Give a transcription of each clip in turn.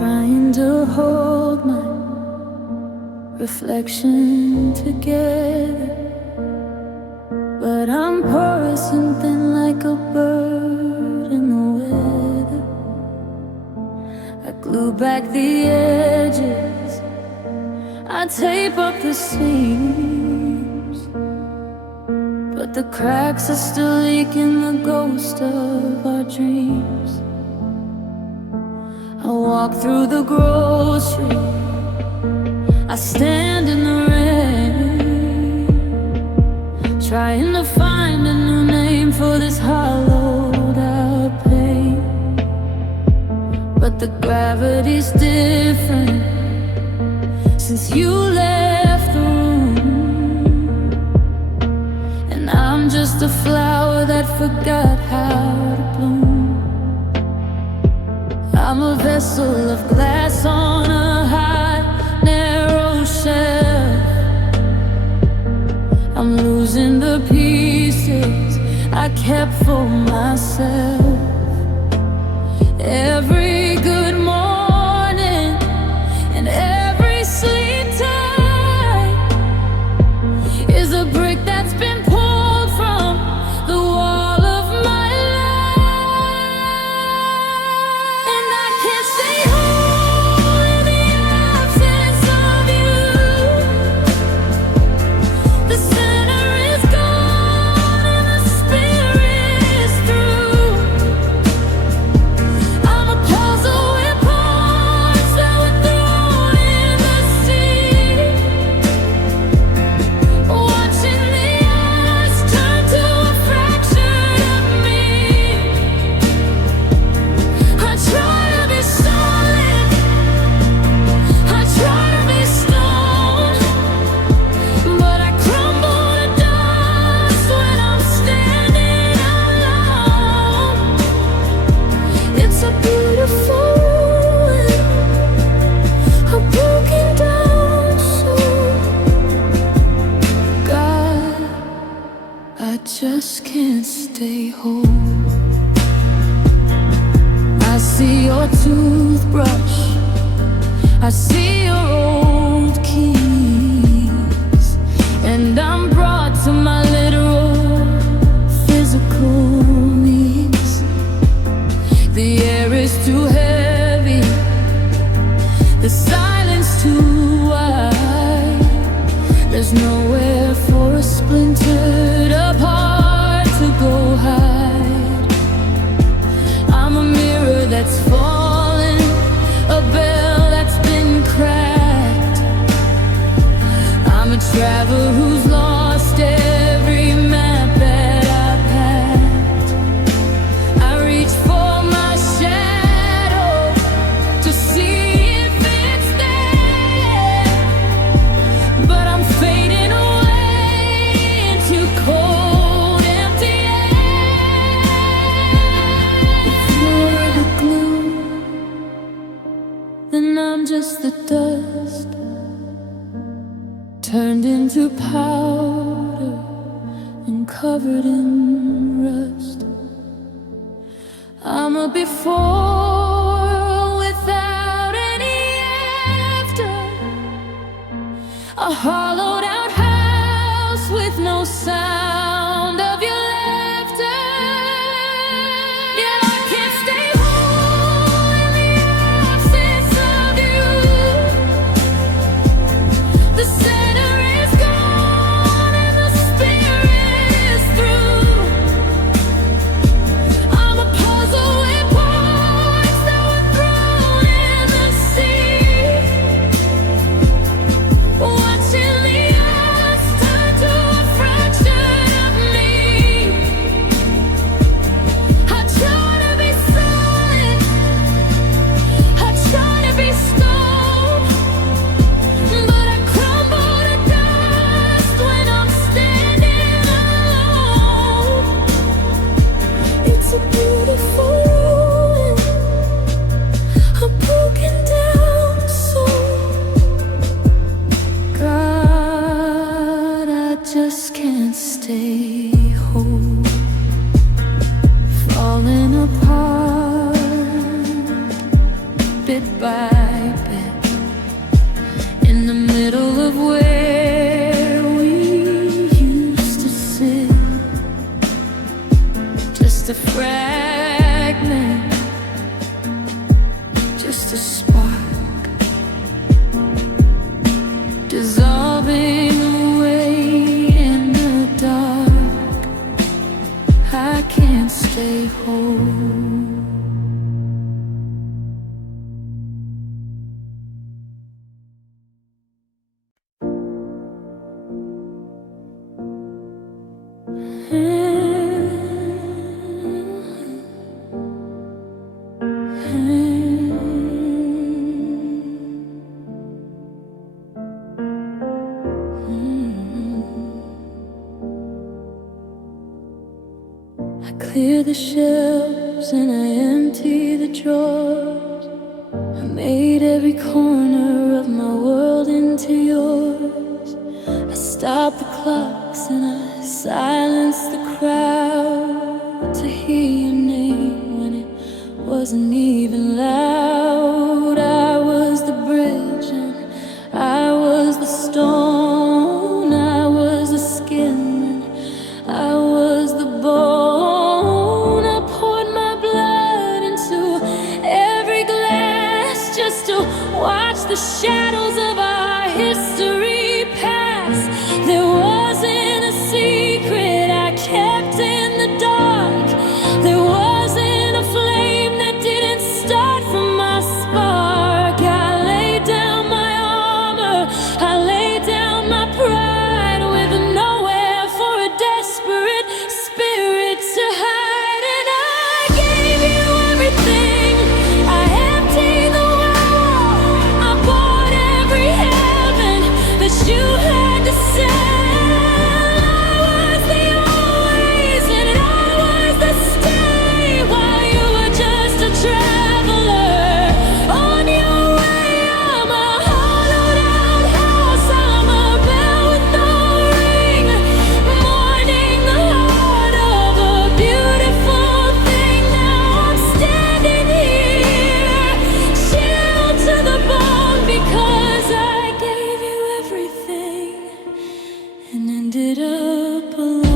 trying to hold my reflection together, but I'm porous and thin like a bird in the weather. I glue back the edges, I tape up the seams, but the cracks are still leaking the ghost of our dreams. I walk through the grocery, I stand in the rain, trying to find a new name for this hollowed out pain. But the gravity's different since you left the room, and I'm just a flower that forgot how to bloom. I'm a vessel of glass on a high, narrow shelf. I'm losing the pieces I kept for myself. Every good morning and every sleep time is a brick that's been pulled from the wall of my life. And I can't stay whole in the absence of you. The center is gone and the spirit is through. I'm a puzzle with parts that were thrown in the sea, watching the eyes turn to a fraction of me. I try to be solid, I try to be stone, but I crumble to dust when I'm standing alone. It's a beautiful ruin, a broken down soul. God, I just can't stay whole. I see your toothbrush, I see your old keys, and I'm brought to my literal physical knees. The air is too heavy, the silence too wide. There's nowhere for a splintered apart to go hide. I'm a mirror that's fallen, a bell that's been cracked. I'm a traveler who's lost every map that I packed. I reach for my shadow to see if it's there, but I'm fading away into cold, empty air. If you're the glue, then I'm just the dust turned into powder and covered in rust. I'm a before without any after, a hollowed out house with no sound of your laughter. Yet I can't stay whole in the absence of you. The center is gone and the spirit is through. I'm a puzzle with parts that were thrown in the sea, watching the bit by bit, in the middle of where we used to sit. Just a fragment, just a spark, dissolving away in the dark. I can't stay whole. I clear the shelves and I empty the drawers. I made every corner of my world into yours. I stop the clocks and I silence the crowd to hear your name when it wasn't even loud. I was the bridge and I was the stone. I was the skin and I was the bone. I poured my blood into every glass just to watch the shadows of our history pass. There wasn't a secret I kept in the dark. There wasn't a flame that didn't start from my spark. I laid down my armor, I laid down my pride, with nowhere for a desperate spirit to hide. And I gave you everything, I emptied the well, I bought every heaven that you had to sell. I was the always and I was the stay, while you were just a traveler on your way. I'm a hollowed out house, I'm a bell with no ring, mourning the heart of a beautiful thing. Now I'm standing here, chilled to the bone, because I gave you everything and ended up alone.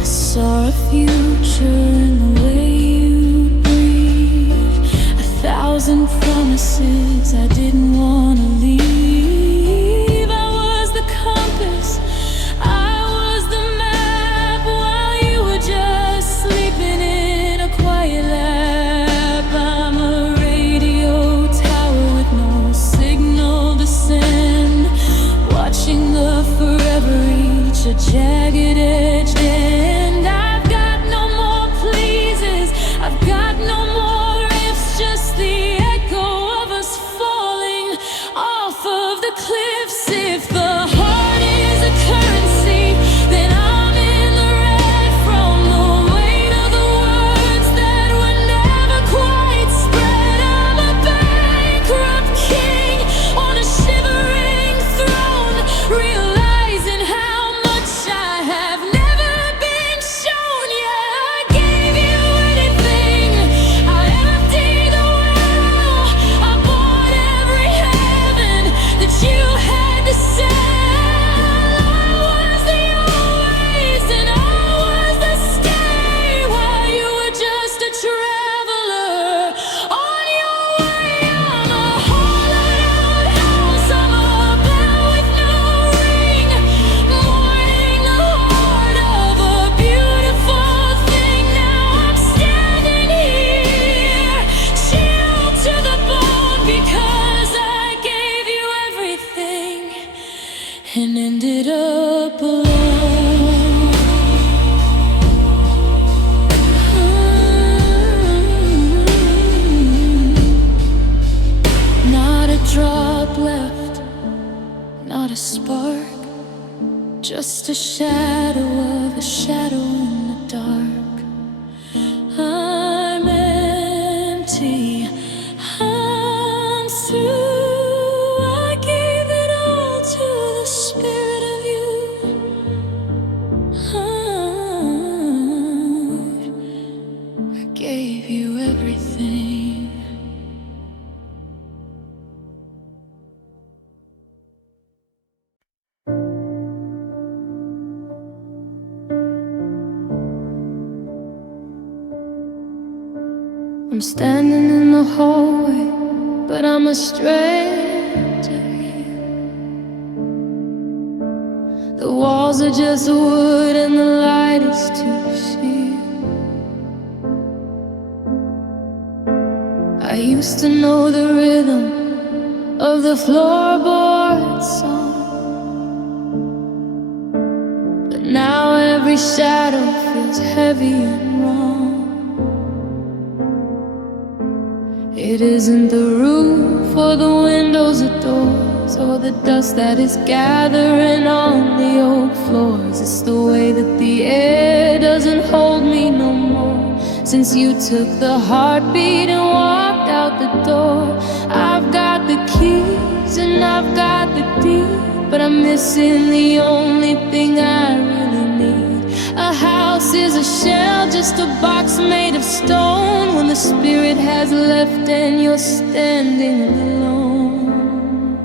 I saw a future in the way you breathe, 1,000 promises I didn't want to leave. I was the compass, I was the map, while you were just sleeping in a quiet lap. I'm a radio tower with no signal to send, watching the forever reach a jagged edged end. I've got no more pleases, I've got no more ifs, just the echo of us falling off of the cliffs. If the heart is a currency, then I'm in the red from the weight of the words that were never quite spread. I'm a bankrupt king on a shivering throne, realizing how much I have never been shown. Yeah, I gave you anything, I emptied the well, I bought every heaven that you had to sell. I was the always and I was the stay, while you were just a traveler on your way. I'm a hollowed out house, I'm a bell with no ring, mourning the heart of a beautiful thing. Now I'm standing here, chilled to the bone, because I gave you everything and ended up alone. Not a drop left, not a spark, just a shadow of a shadow in the dark. gave you everything. I'm standing in the hallway, but I'm a stranger here. The walls are just wood and the light is too sheer. I used to know the rhythm of the floorboard song, but now every shadow feels heavy and wrong. It isn't the roof or the windows or doors or the dust that is gathering on the old floors. It's the way that the air doesn't hold me no more since you took the heartbeat and walked out the door. I've got the keys and I've got the deed, but I'm missing the only thing I really need. A house is a shell, just a box made of stone, when the spirit has left and you're standing alone.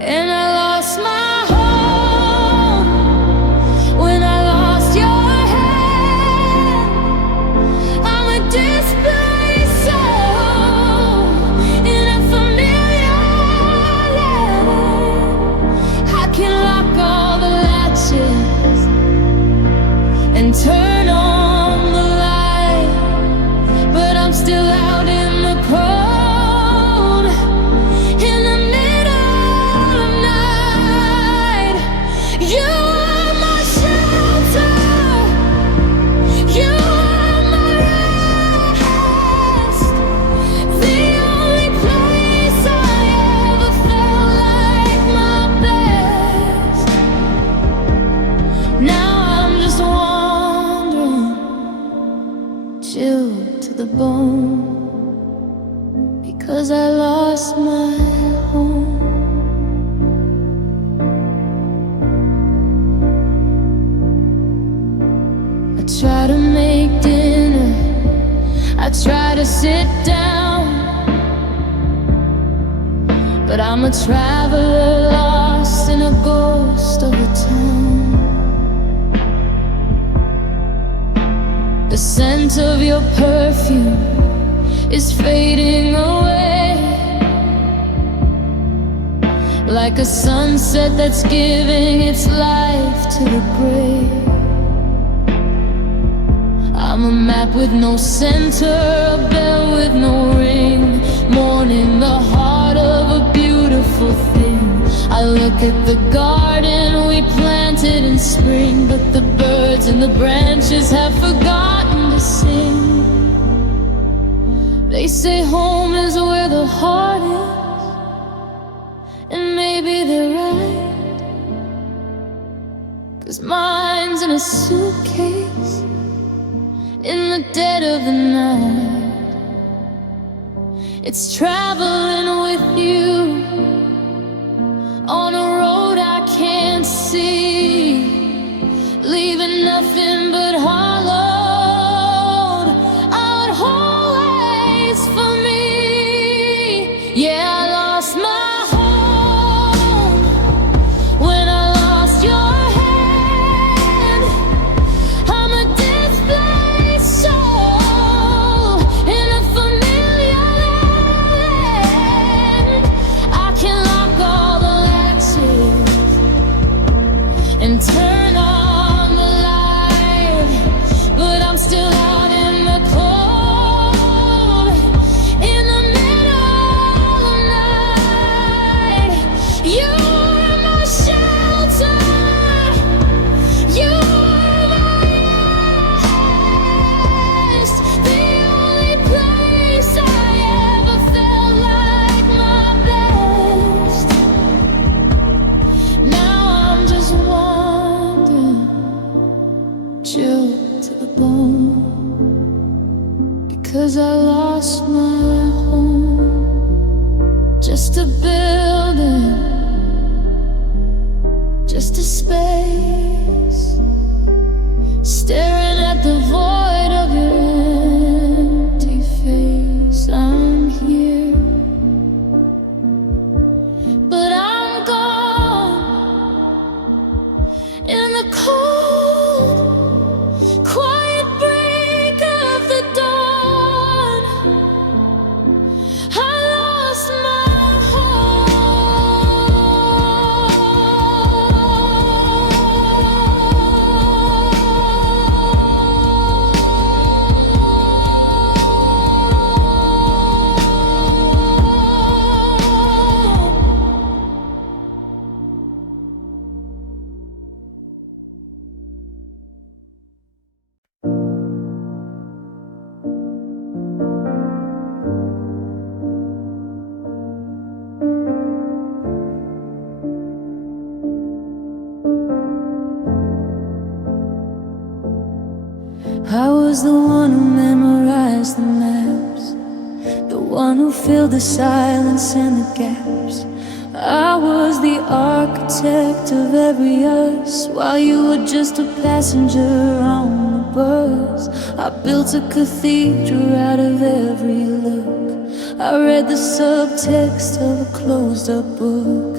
And I lost my home when I lost your hand. I'm a displaced soul in a familiar land. I can lock all the latches and turn on the light, but I'm still out in the cold, in the middle of night. You are my shelter, you are my rest, the only place I ever felt like my best. Now I'm just wandering, chilled to the bone, because I lost my home. I try to make dinner, I try to sit down, but I'm a traveler lost in a ghost of a town. The scent of your perfume is fading away, like a sunset that's giving its life to the grave. I'm a map with no center, a bell with no ring, mourning the heart of a beautiful thing. I look at the garden we planted in spring, but the birds and the branches have forgotten to sing. They say home is where the heart is, and maybe they're right, 'cause mine's in a suitcase in the dead of the night. It's traveling with you on a road I can't see, leaving nothing but hollowed out hallways for me. Yeah, I lost my home when I lost your hand. I'm a displaced soul in a familiar land. I can lock all the latches and turn on the light, but I'm still out in the cold, in the middle of night. You are my shelter, you are my rest, the only place I ever felt like my best. Now I'm just wandering, chilled to the bone, because I lost my home. Just a building, just a space, staring at the void of your filled the silence and the gaps. I was the architect of every us, while you were just a passenger on the bus. I built a cathedral out of every look. I read the subtext of a closed up book.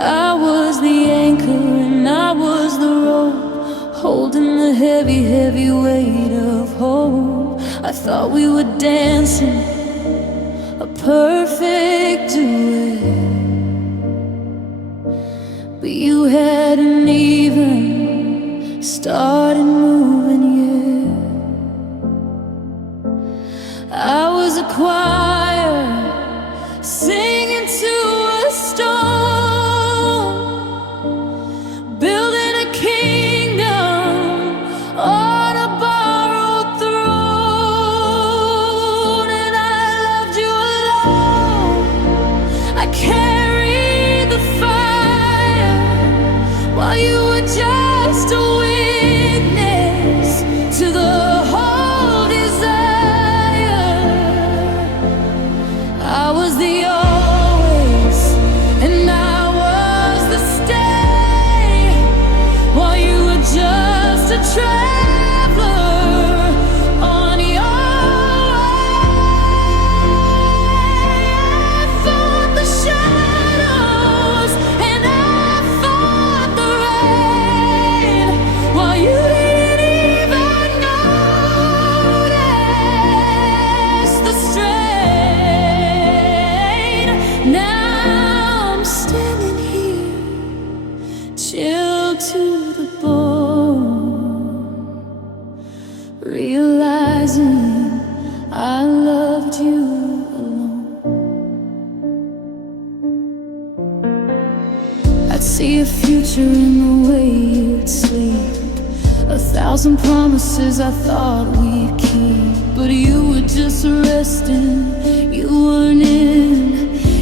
I was the anchor and I was the rope, holding the heavy, heavy weight of hope. I thought we were dancing a perfect duet, but you hadn't even started moving yet. I was a choir singing to a storm, building a kingdom on a borrowed throne. And I loved you alone. I carried the fire while you were just a witness to the whole desire. I was the always and I was the stay, while you were just a traveler on your way. I fought the shadows and I fought the rain, while you didn't even notice the strain. Now I'm standing here, chilled to the bone, realizing I loved you alone. I'd see a future in the way you'd sleep, 1,000 promises I thought we'd keep, but you were just resting, you weren't in.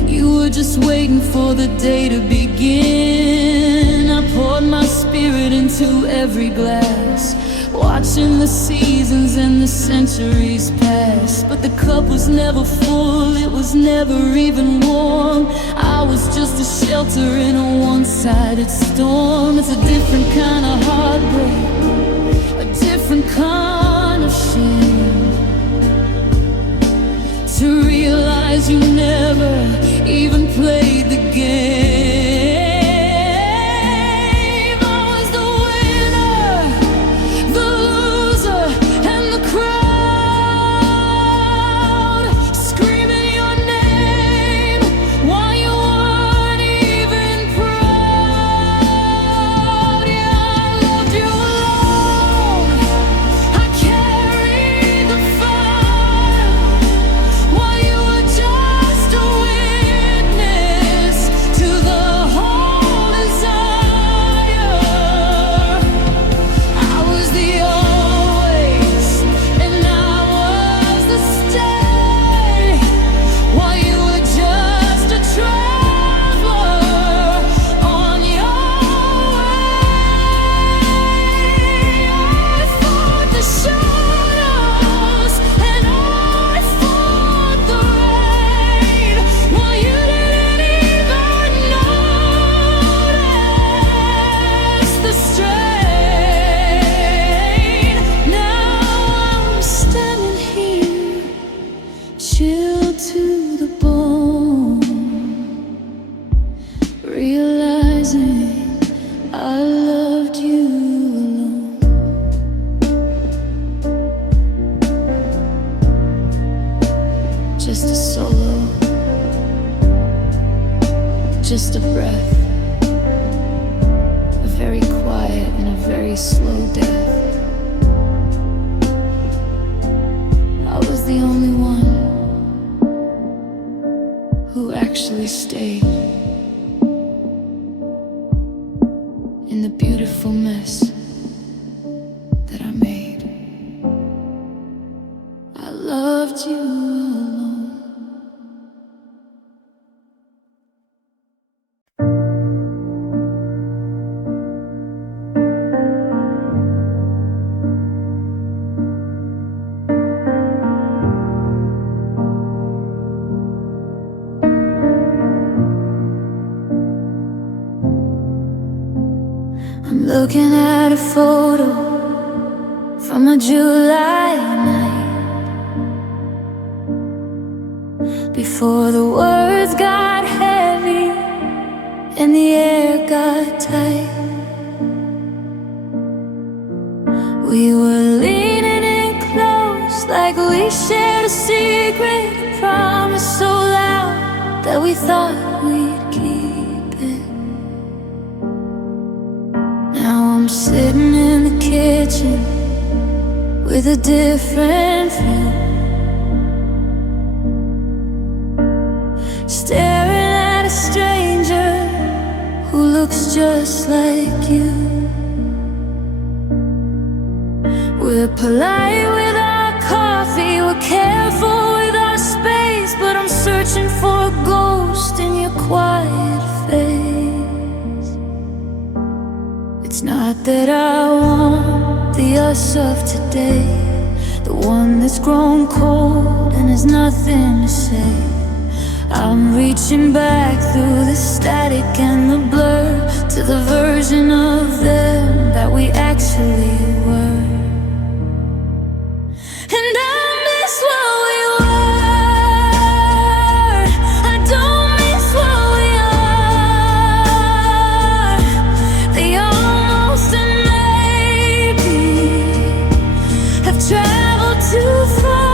You were just waiting for the day to begin. I poured my spirit into every glass, watching the seasons and the centuries pass. But the cup was never full, it was never even warm. I was just a shelter in a one-sided storm. It's a different kind of heartbreak, a different kind of shame, to realize you never even played the game. I was the winner, the loser, and the crowd screaming your name while you weren't even proud. Yeah, I loved you alone. I carried the fire while you were just a witness to the whole desire. I was the always and I was the stay, while you were just a traveler on your way. I fought the shadows and I fought the rain, while you didn't even notice the strain. Now I'm standing here, chilled to the bone, realizing I loved you alone. Just a solo, just a breath, a very quiet and a very slow death. I was the only one who actually stayed in the beautiful mess that I made. I loved you alone. Looking at a photo from a July night, before the words got heavy and the air got tight. We were leaning in close, like we shared a secret, a promise so loud that we thought we'd keep it. Now I'm sitting in the kitchen with a different view, staring at a stranger who looks just like you. We're polite with our coffee, we're careful with our space, but I'm searching for a ghost in your quiet face. It's not that I want the us of today, the one that's grown cold and has nothing to say. I'm reaching back through the static and the blur to the version of them that we actually were. And I miss what we were. I don't miss what we are. The almost and maybe have traveled too far.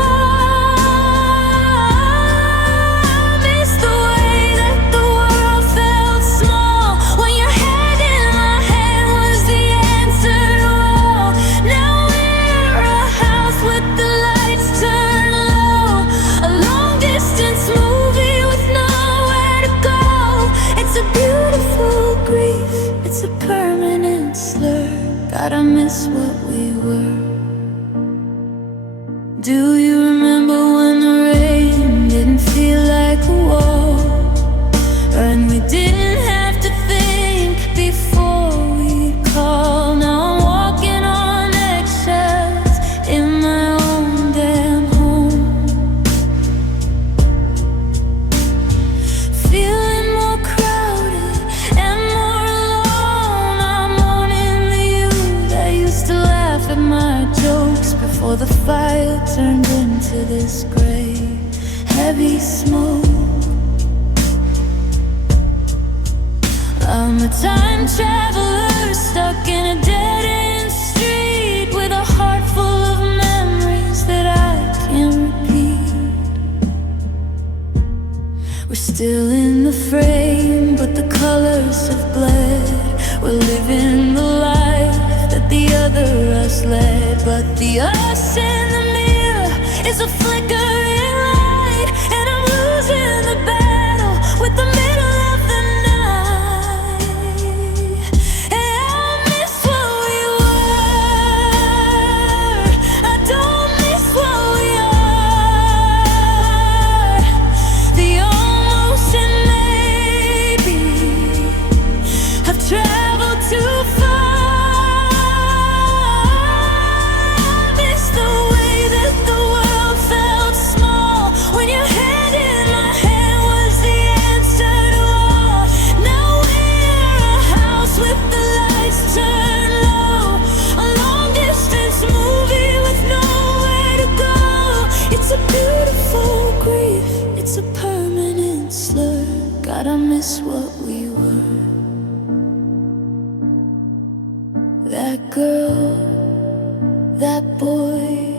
God, I miss what we were. Do you remember when the rain didn't feel like a wall, and we didn't have to think before we call? Now I'm walking on eggshells in my own damn home, feeling more crowded and more alone. I'm mourning the you that used to laugh at my jokes before the fire turned into this gray, heavy smoke. I'm a time traveler stuck in a dead-end street with a heart full of memories that I can't repeat. We're still in the frame, but the colors have bled. We're living the life that the other us led, but the us in the mirror is a flickering light, and I'm losing the battle with the middle of the night. And I miss what we were. I don't miss what we are. The almost and maybe have traveled too far. God, I miss what we were. That girl, that boy,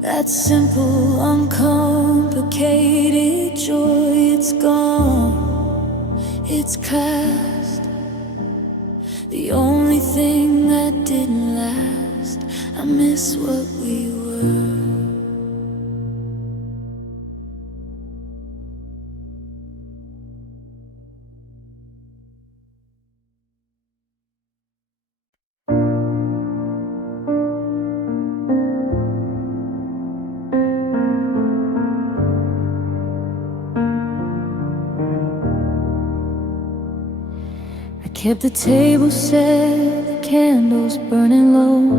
that simple, uncomplicated joy. It's gone, it's cast. The only thing that didn't last. I miss what we were. Kept the table set, the candles burning low.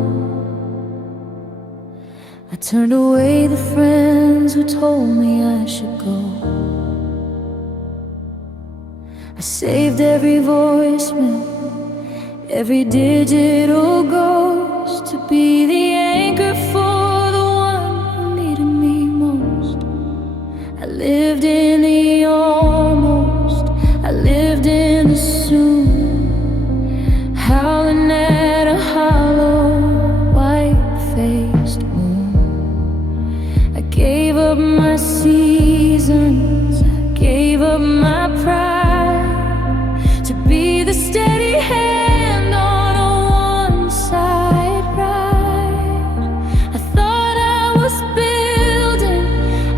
I turned away the friends who told me I should go. I saved every voicemail, Every digital ghost to be the anchor for the one who needed me most. I lived in the almost, I lived in the soon, howling at a hollow, white-faced moon. I gave up my seasons, I gave up my pride to be the steady hand on a one-side ride. I thought I was building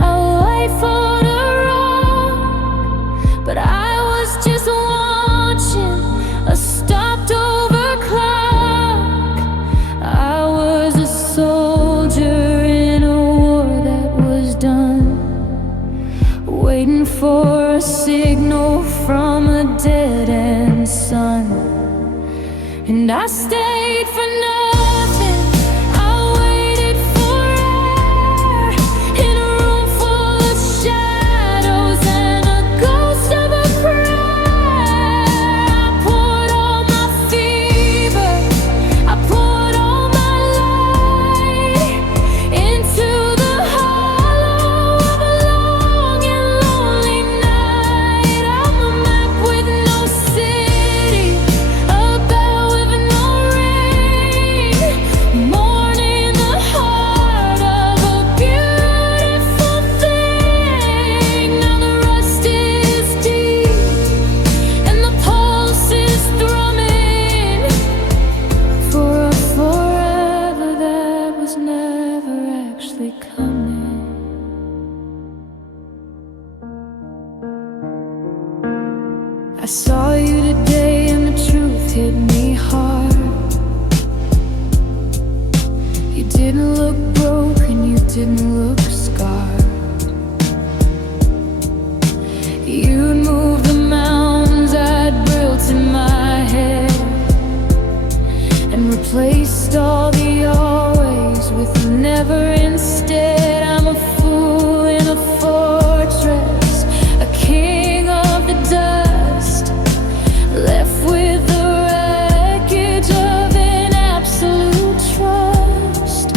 a life on a rock, but I was just watching a stopped-over clock. I was a soldier in a war that was done, waiting for a signal from a dead-end sun. And I stayed for nothing, I waited for air in a room full of shadows and a ghost of a prayer. I poured all my fever, I poured all my light into the hollow of a long and lonely night. I'm a map with no city, a bell with no ring, mourning the heart of a beautiful thing. Now the rust is deep and the pulse is thrumming for a forever that was never actually coming. I saw you today and the truth hit me hard. You didn't look broken, you didn't look scarred. You'd moved the mountains I'd built in my head and replaced all the always with never instead. I'm a fool in a fortress, a king of the dust, left with the wreckage of an absolute trust.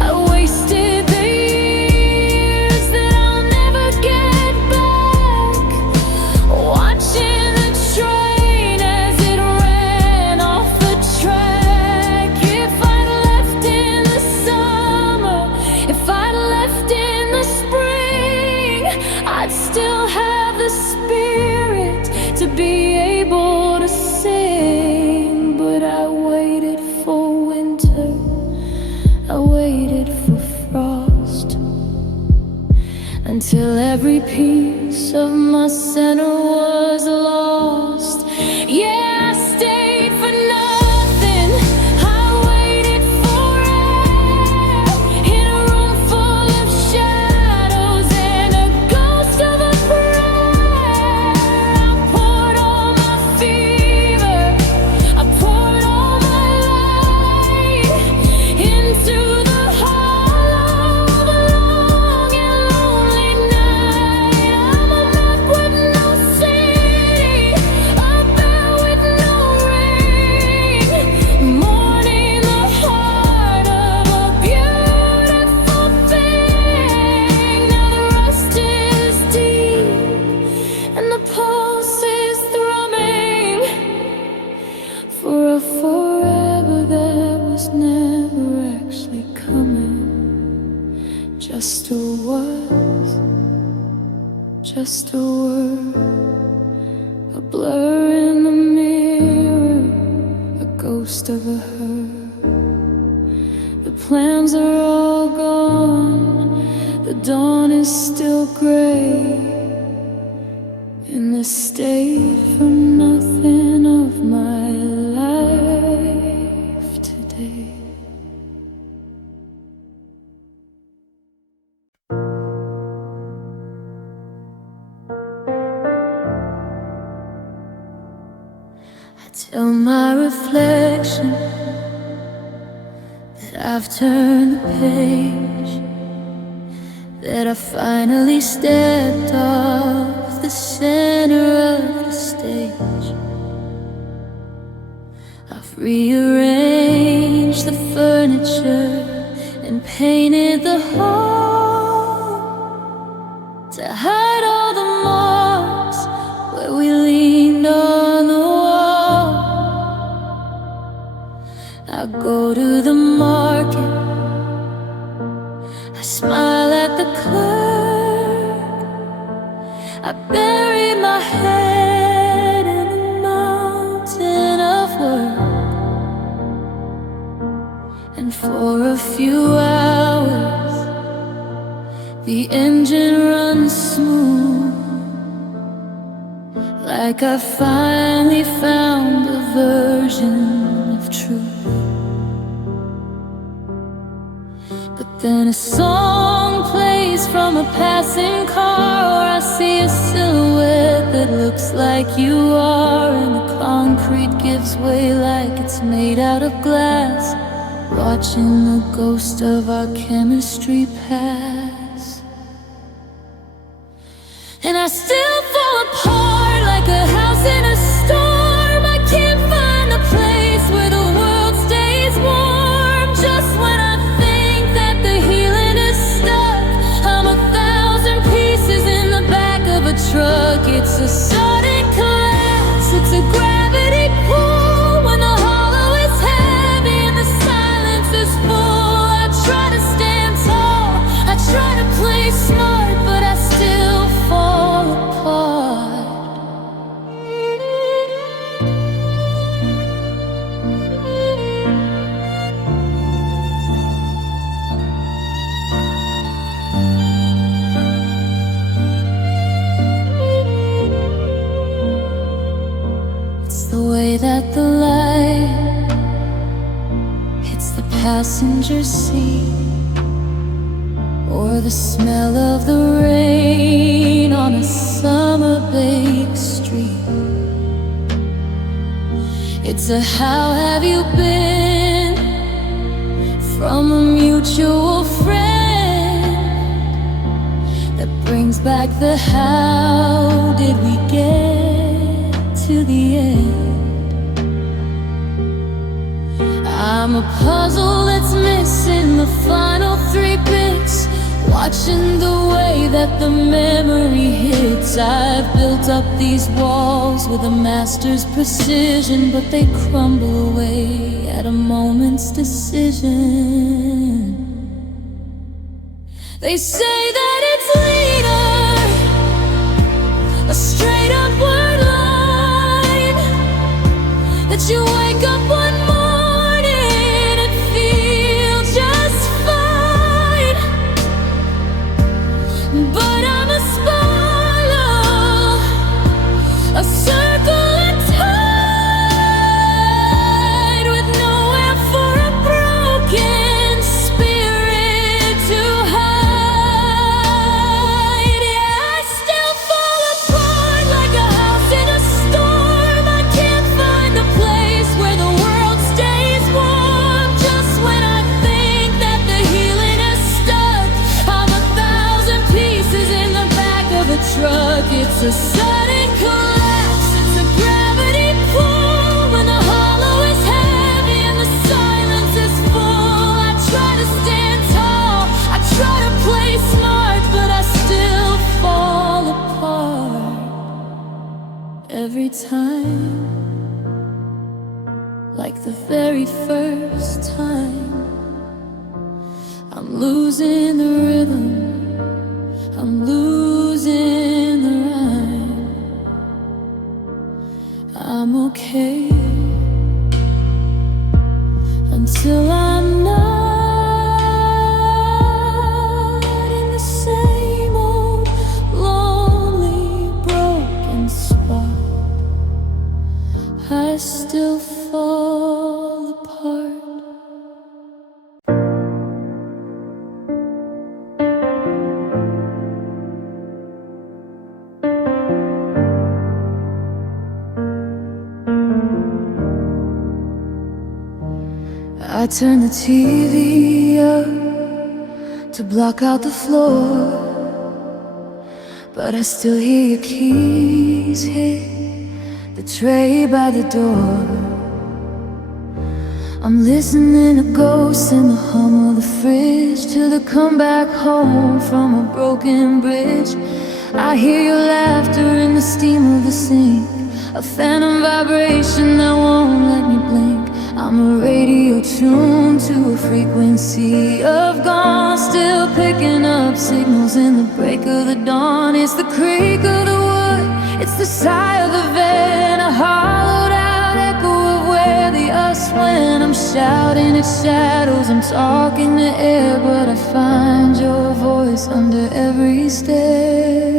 I wasted the years that I'll never get back, watching the train as it ran off the track. If I'd left in the summer, if I'd left in the spring, I'd still have the spirit to be able to sing. But I waited for winter, I waited for frost, until every piece of my center was lost. Yeah, I stayed for nothing, I waited for air in a room full of shadows and a ghost of a prayer. I poured all my fever, I poured all my light into the hollow of a long and lonely night. I'm a map with no city, a bell with no ring, mourning the heart of a beautiful thing. Now the rust is deep and the pulse is thrumming for a forever that was never actually coming. Just a was, just a word, a blur in the mirror, a ghost of a her. The plans are all gone, the dawn is still gray, in the state for nothing of my life today. I tell my reflection that I've turned the page, that I finally stepped off the center of the stage. I've to hide all the marks where we leaned on the wall. I go to the market, I smile at the clerk, I bury my head in a mountain of work. And for a few hours the engine runs smooth, like I finally found a version of truth. But then a song plays from a passing car, or I see a silhouette that looks like you are, and the concrete gives way like it's made out of glass, watching the ghost of our chemistry pass. And I still fall apart like a house in a storm. I can't find a place where the world stays warm. Just when I think that the healing is stuck, I'm 1,000 pieces in the back of a truck. It's a sudden collapse, it's a gravity pull. When the hollow is heavy and the silence is full, I try to stand tall, I try to play smart, but I still fall apart. It's the way that the light hits the passenger seat, or the smell of the rain on a summer-baked street. It's a how have you been from a mutual friend that brings back the how did we get to the end. I'm a puzzle that's missing the final 3 bits, watching the way that the memory hits. I've built up these walls with a master's precision, but they crumble away at a moment's decision. They say that it's leader, a straight upward line, that you wake up one morning and feel just fine. But I'm a spiral, a circle and tide, with nowhere for a broken spirit to hide. Yeah, I still fall apart like a house in a storm. I can't find a place where the world stays warm. Just when I think that the healing is stuck, I'm 1,000 pieces in the back of a truck. It's a sudden collapse, it's a gravity pull. When the hollow is heavy and the silence is full, I try to stand tall, I try to play smart, but I still fall apart every time, like the very first time. I'm losing the rhythm, I'm losing the rhyme. I'm okay until I'm not in the same old lonely broken spot. I still fall apart. I turn the TV up to block out the floor, but I still hear your keys hit the tray by the door. I'm listening to ghosts and the hum of the fridge, till they come back home from a broken bridge. I hear your laughter in the steam of the sink, a phantom vibration that won't let me blink. I'm a radio tuned to a frequency of gone, still picking up signals in the break of the dawn. It's the creak of the wood, it's the sigh of the van, a hollowed out echo of where the us went. I'm shouting at shadows, I'm talking to air, but I find your voice under every stair.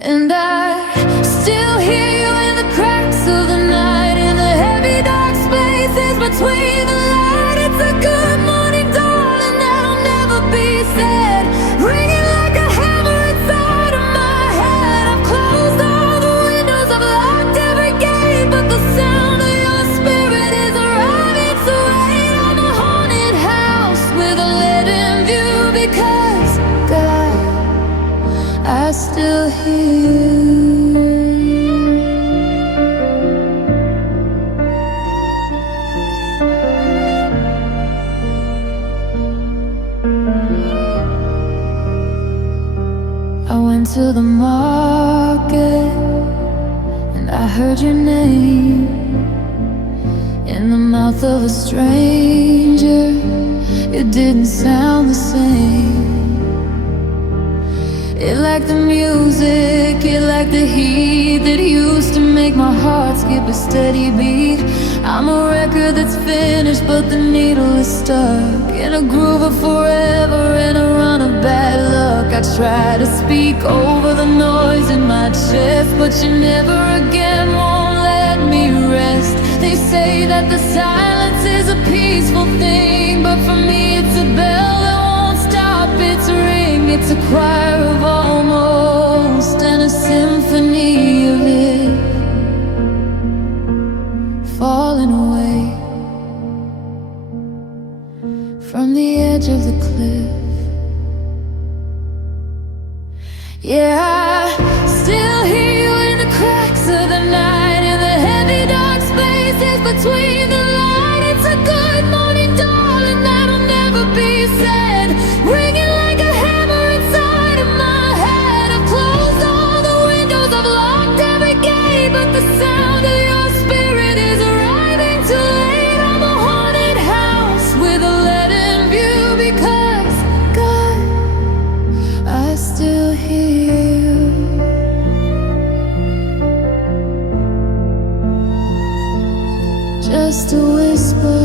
And I still hear you in the cracks of the night, in the heavy dark spaces between the light. It's a good morning, darling, that'll never be said, ringing like a hammer inside of my head. I've closed all the windows, I've locked every gate, but the sound of your spirit is arriving too late. I'm a haunted house with a leaden view, because God, I still hear you. I went to the market and I heard your name in the mouth of a stranger. It didn't sound the same. It lacked the music, it lacked the heat that used to make my heart skip a steady beat. I'm a record that's finished, but the needle is stuck in a groove of forever and a run of bad luck. I try to speak over the noise in my chest, but you never again won't let me rest. They say that the silence is a peaceful thing, but for me it's a bell that won't stop its ring. It's a choir of almost and a symphony of it falling away from the edge of the cliff. Yeah, I still hear you in the cracks of the night, in the heavy dark spaces between the light. It's a good morning, darling, that'll never be said, ringing like a hammer inside of my head. I've closed all the windows, I've locked every gate, but the sound of your spirit is arriving too late. I'm a haunted house with a leaden view, because God, I still hear you. Just a whisper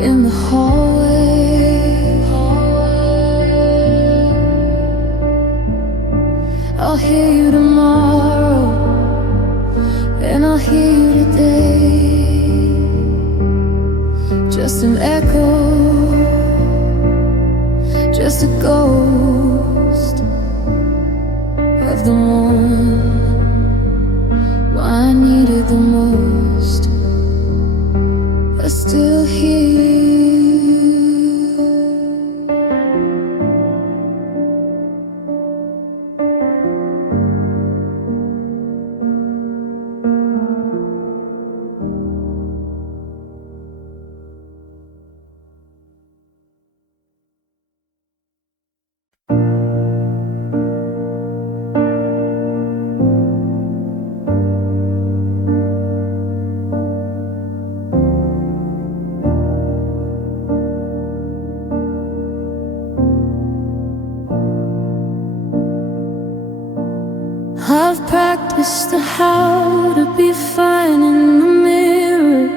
in the hallway. I'll hear you tomorrow, and I'll hear you today. Just an echo, just a ghost of the one I needed the most. I still hear you. I've practiced how to be fine in the mirror.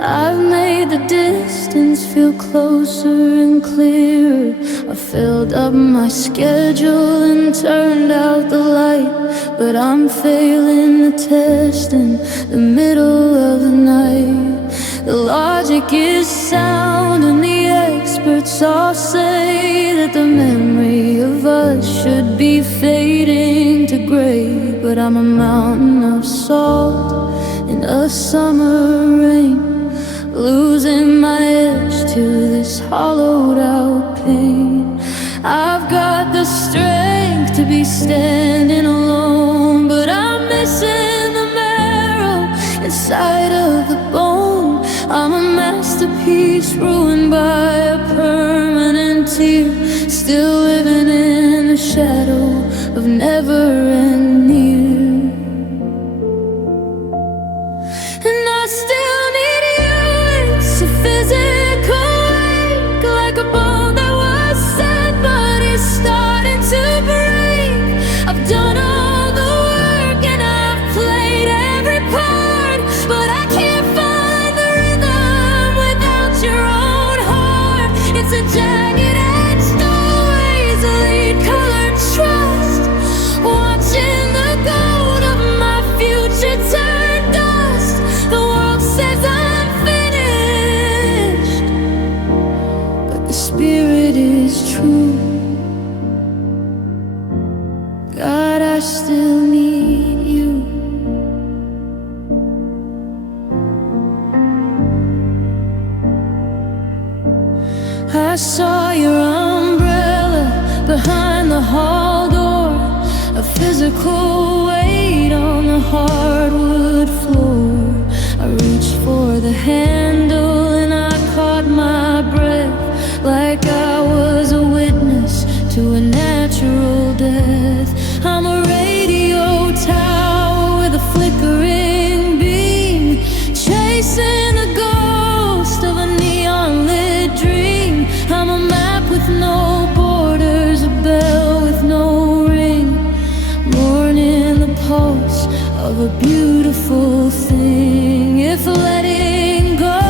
I've made the distance feel closer and clearer. I filled up my schedule and turned out the light, but I'm failing the test in the middle of the night. The logic is sound and the experts all say that the memory of us should be fading to gray, but I'm a mountain of salt in a summer rain, losing my edge to this hollowed out pain. I've got the strength to be standing alone, but I'm missing the marrow inside of the bone. I'm a masterpiece peace ruined by a permanent tear. Still living in the shadow of never ending you. And I still need you. It's a physical ache, like a bone that was set, but it's starting to break. I've done all the work and I've played every part, but I can't find the rhythm without your own heart. It's a jagged edge, always a lead colored trust, watching the gold of my future turn dust. The world says I'm finished, but the spirit is true. God, I still need you. I saw your umbrella behind the hall door, a physical weight on the hardwood floor. I reached for the handle and I caught my breath, like I was a witness to a natural death. I'm a radio tower with a flickering beam, chasing the ghost of a neon lit dream. I'm a map with no borders, a bell with no ring, mourning the pulse of a beautiful thing. If letting go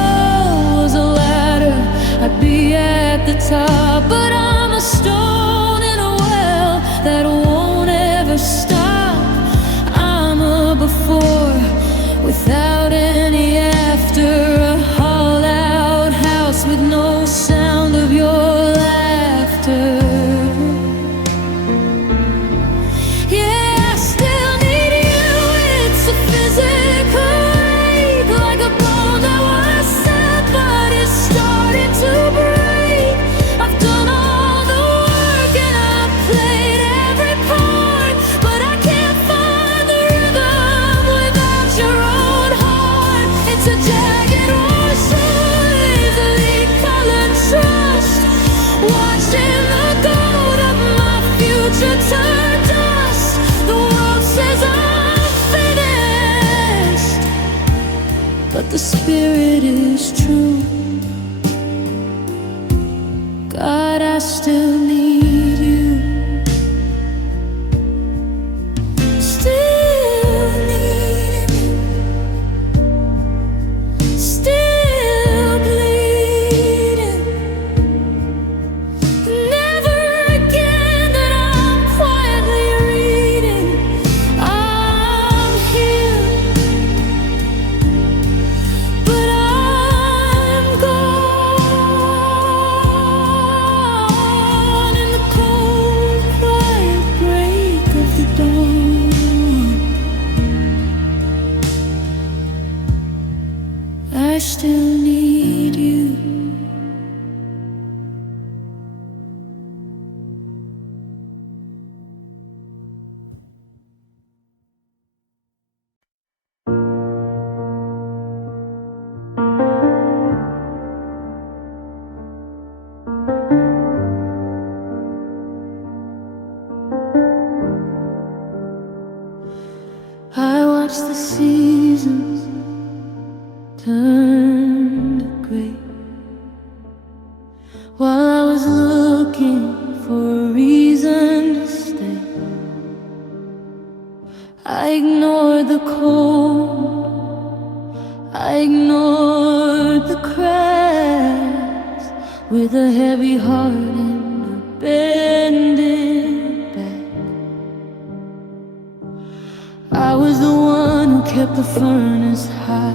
was a ladder, I'd be at the top, but I'm a stone in a well that won't ever stop. I'm a before without any after, a hollowed house with no sound of your laughter. Yeah, I still need you. It's a physical ache, like a bone that was set, but it's starting to break. I've done all the work and I've played every part, but I can't find the rhythm without your own heart. It's a jagged horse, always a lead colored trust, watching the gold of my future turn dust. The world says I'm finished, but the spirit is true. God, I still need you. Still need you. Still bleeding. Never again that I'm quietly reading. I'm here, but I'm gone in the cold, quiet break of the dawn. I still need you. I watch the seasons turn to gray while I was looking for a reason to stay. I ignored the cold, I ignored the cracks, with a heavy heart and a bending back. I was the one who kept the furnace high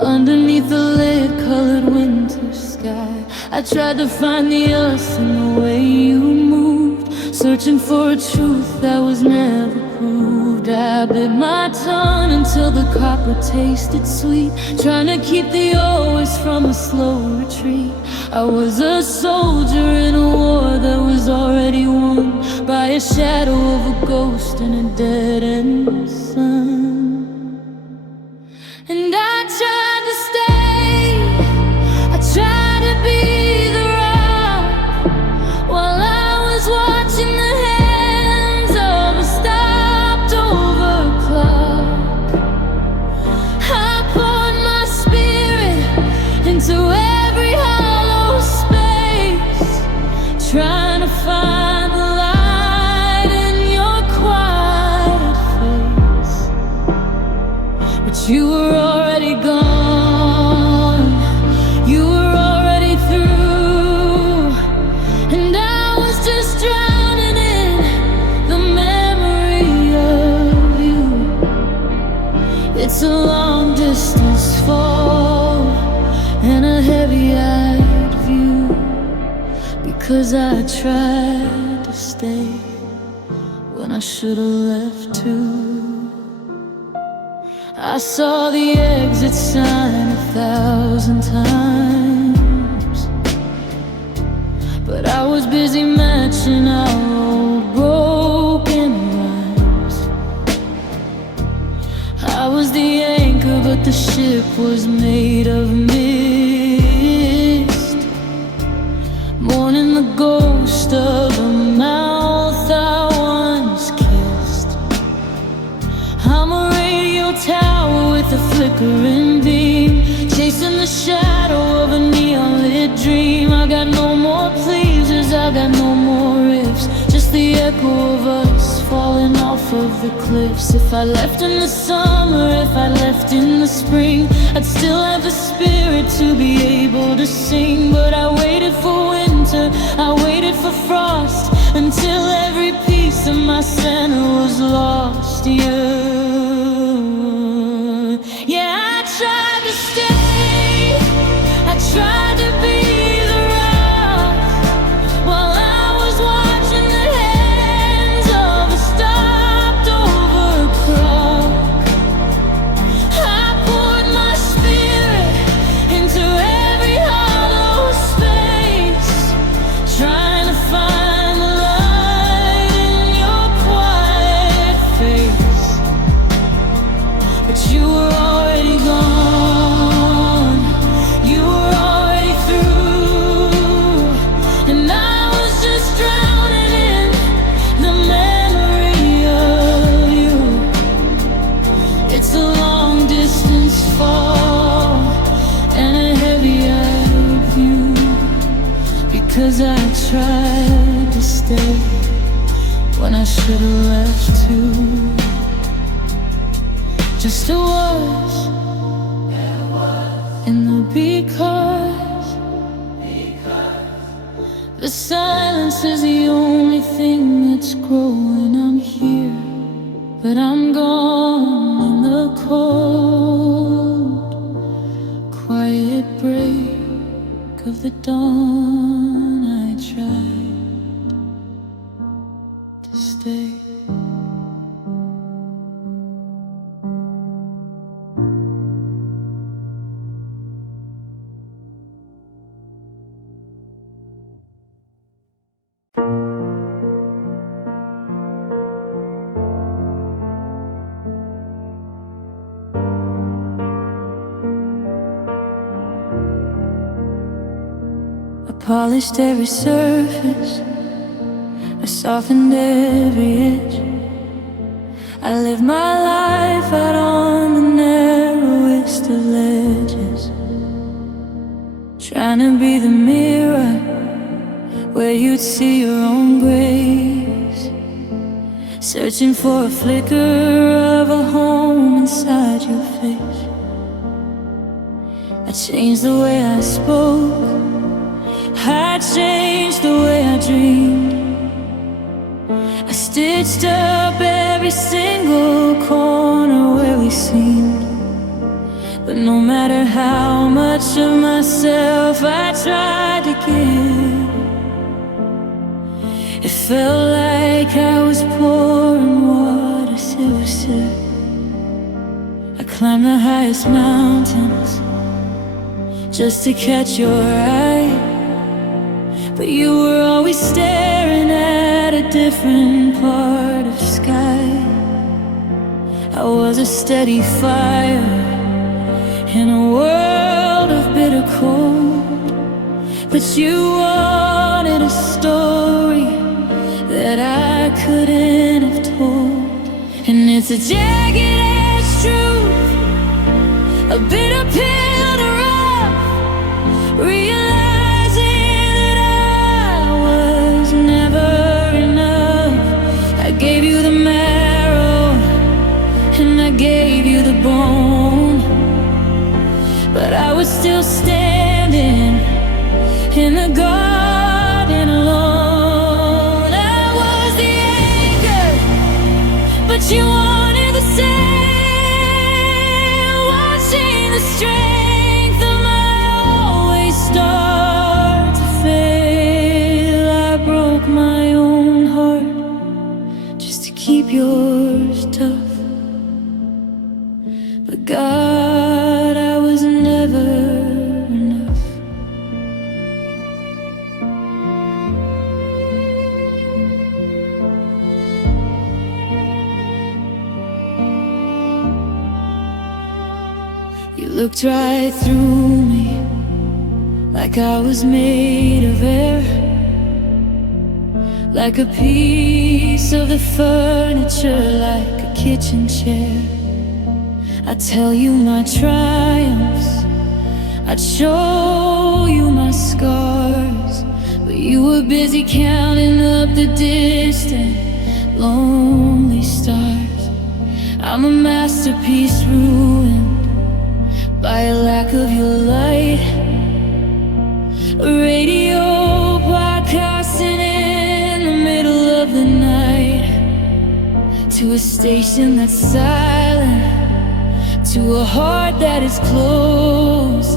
underneath the lead-colored winter sky. I tried to find the us in the way you moved, searching for a truth that was never proved. I bit my tongue until the copper tasted sweet, trying to keep the always from a slow retreat. I was a soldier in a war that was already won by a shadow of a ghost in a dead-end sun. And I tried to stay, I tried 'cause I tried to stay when I should've left too. I saw the exit sign 1,000 times, but I was busy matching our old broken rhymes. I was the anchor, but the ship was made of mist, mourning the ghost of a mouth I once kissed. I'm a radio tower with a flickering beam, chasing the shadow of a neon-lit dream. I got no more pleasers, I got no more riffs, just the echo of us falling off of the cliffs. If I left in the summer, if I left in the spring, I'd still have the spirit to be able to sing. But I waited for winter, I waited for frost, until every piece of my center was lost. Yeah, I tried to stay, I tried to be the rock, while I was watching the hands of a stopped over clock. I poured my spirit into every hollow space, trying to find the light in your quiet face. But you were already gone, you were already through, and I was just drowning in the memory of you. It's a long distance fall and a heavy-eyed view, because I tried to stay when I should've left too. Just a was in the because. The silence is the only thing that's growing. I'm here, but I'm gone in the cold, quiet break of the dawn. I tried to stay. I polished every surface, I softened every edge. I lived my life out on the narrowest of ledges, trying to be the mirror where you'd see your own grace, searching for a flicker of a home inside your face. I changed the way I spoke, I changed the way I dreamed. I stitched up every single corner where we seemed. But no matter how much of myself I tried to give, it felt like I was pouring water sip. I climbed the highest mountains just to catch your eye, but you were always staring at a different part of sky. I was a steady fire in a world of bitter cold, but you wanted a story that I couldn't have told. And it's a jagged-edged truth, a bitter pill to rough, realizing that I was never enough. I gave you the marrow and I gave you the bone, but I was still standing in the garden alone. I was the anchor, but you wanted the sail, watching the strength of my always start to fail. looked right through me, like I was made of air, like a piece of the furniture, like a kitchen chair. I'd tell you my triumphs, I'd show you my scars, but you were busy counting up the distant, lonely stars. I'm a masterpiece ruined by a lack of your light, a radio broadcasting in the middle of the night, to a station that's silent, to a heart that is closed,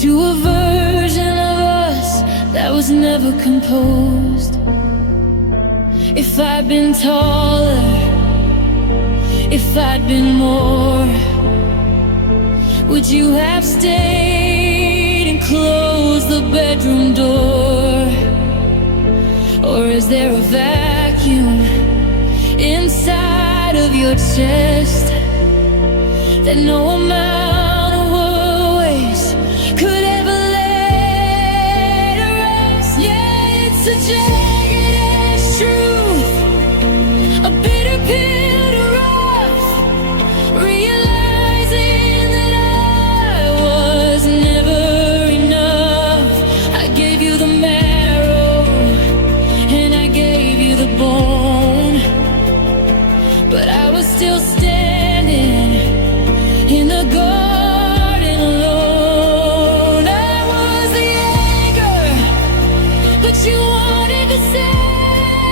to a version of us that was never composed. If I'd been taller, if I'd been more, would you have stayed and closed the bedroom door? Or is there a vacuum inside of your chest that no amount of words could ever lay to rest? Yeah, it's a jagged edge truth, a bitter pill to rough, realizing that I was never enough. I gave you the marrow and I gave you the bone, but I was still standing in the garden alone. I was the anchor, but you wanted to sail,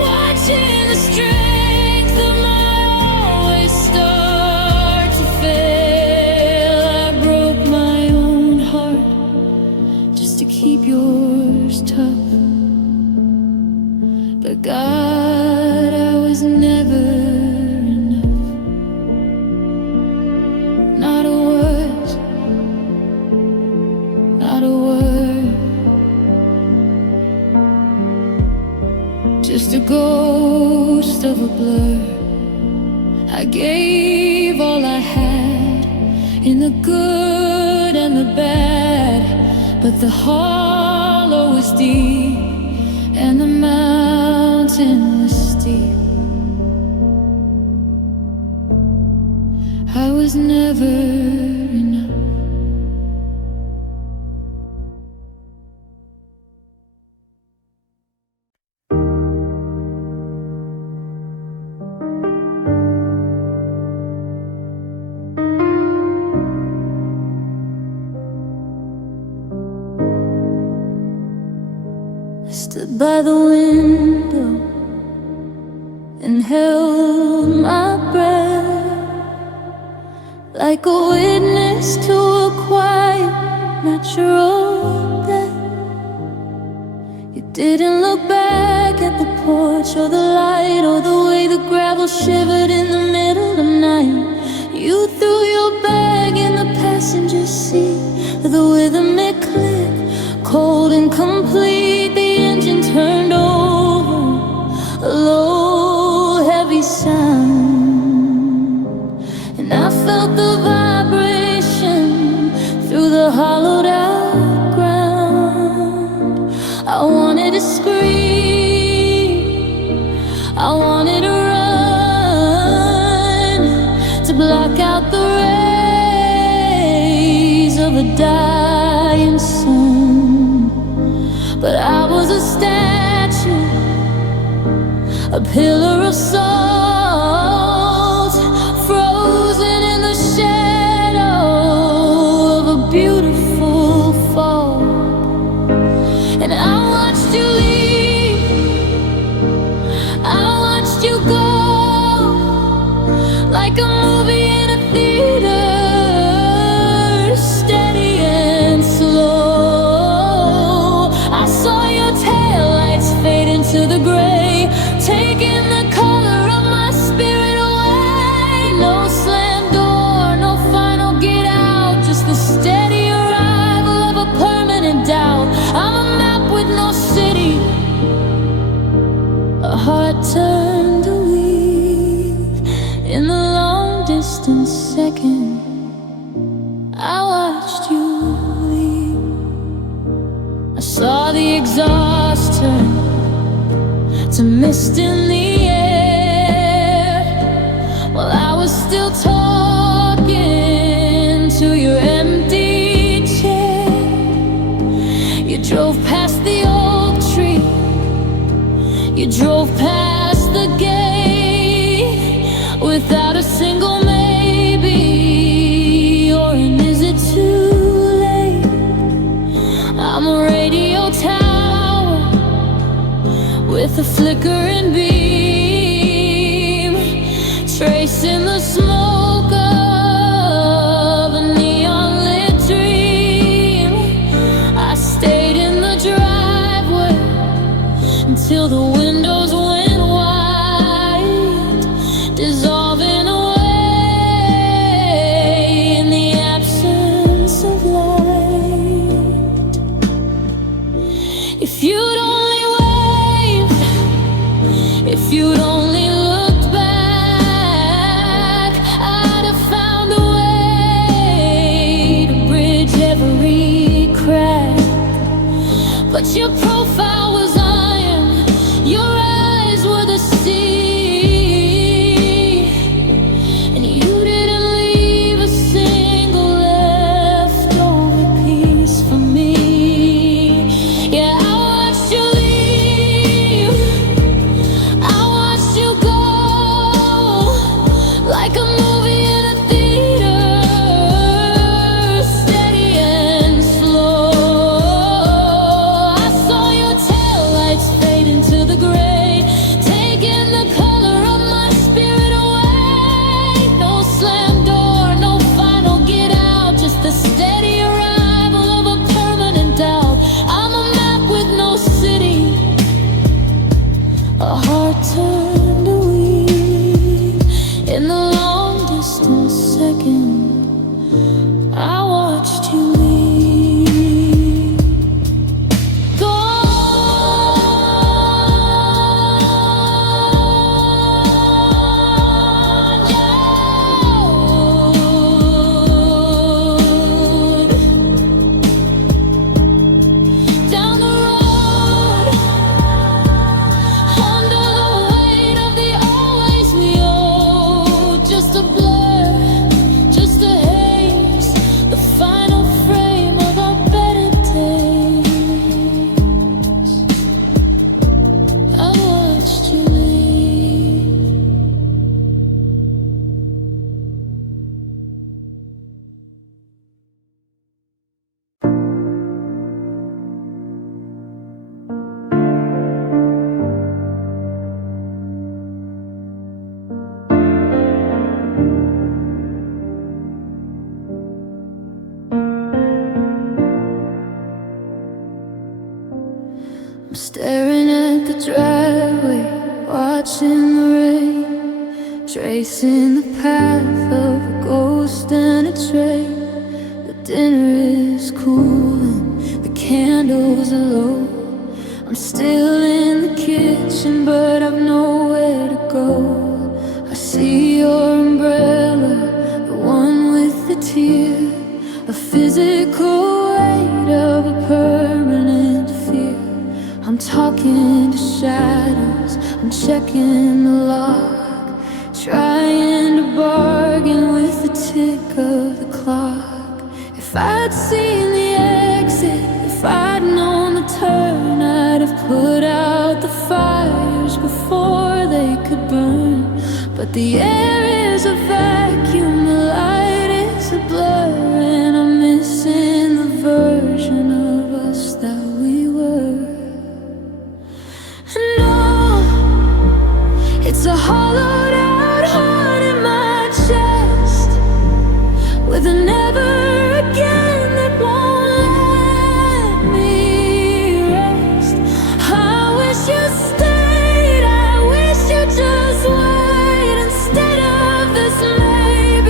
watching the strength of my always start to fail. I broke my own heart just to keep yours tough, but God, I was never enough. Not a word, not a word, just a ghost of a blur. I gave all I had, in the good and the bad, but the hollow was deep and the mountain was steep. I was never enough. I stood by the window and held my breath, like a witness to a quiet, natural death. You didn't look back at the porch or the light or the way the gravel shivered in the middle of the night. You threw your bag in the passenger seat with a rhythmic click, cold and complete. The engine turned over, a low, heavy sound, and I felt the vibration through the hollowed out ground. I wanted to scream, I wanted to run, to block out the rays of a dying sun, but I was a statue, a pillar of salt, frozen in the shadow of a beautiful fall. And I watched you leave, I watched you go, like a movie in a theater, steady and slow. I saw your taillights fade into the gray, taking the color of watched you leave. I saw the exhaust turn to mist in the air, while I was still talking to your empty chair. You drove past the oak tree, you drove past the gate without a single maybe, or an is it too late? I'm a radio tower with a flickering beam, tracing the smoke of a neon-lit dream. I stayed in the driveway until the windows went white, dissolving away in the absence of light. If you'd only waved, if you'd only looked back, I'd have found a way to bridge every crack. But your profile was iron, your eyes were the sea, and you didn't leave a single leftover piece for me. Yeah, I watched you leave, I watched you go, like a movie in a theater, steady and slow. I saw your taillights fade into the gray, taking the color of my spirit away. No slam door, no final get out, just the steady arrival of a permanent doubt. I'm a map with no city, a heart turned to weed. In the long distance second, I watched you leave. Gone, down the road, under the weight of the always we owe. Just a blur, just a haze, the final frame of our better days. I watched you leave. I'm staring at the driveway, watching the rain, tracing the path of a ghost and a train. The dinner is cool and the candles are low. I'm still in the kitchen, but I've nowhere to go. I see your umbrella, the one with the tear, a physical weight of a permanent fear. I'm talking to shadows, I'm checking the lock, trying to bargain with the tick of the clock. If I'd seen the exit, if I'd known the turn, I'd have put out the fires before they could burn. But the air is a vacuum, the light is a blur, and I'm missing the version of us that we were. And oh, it's a hollowed out heart in my chest, with a never again that won't let me rest. I wish you stayed, I wish you just wait instead of this maybe.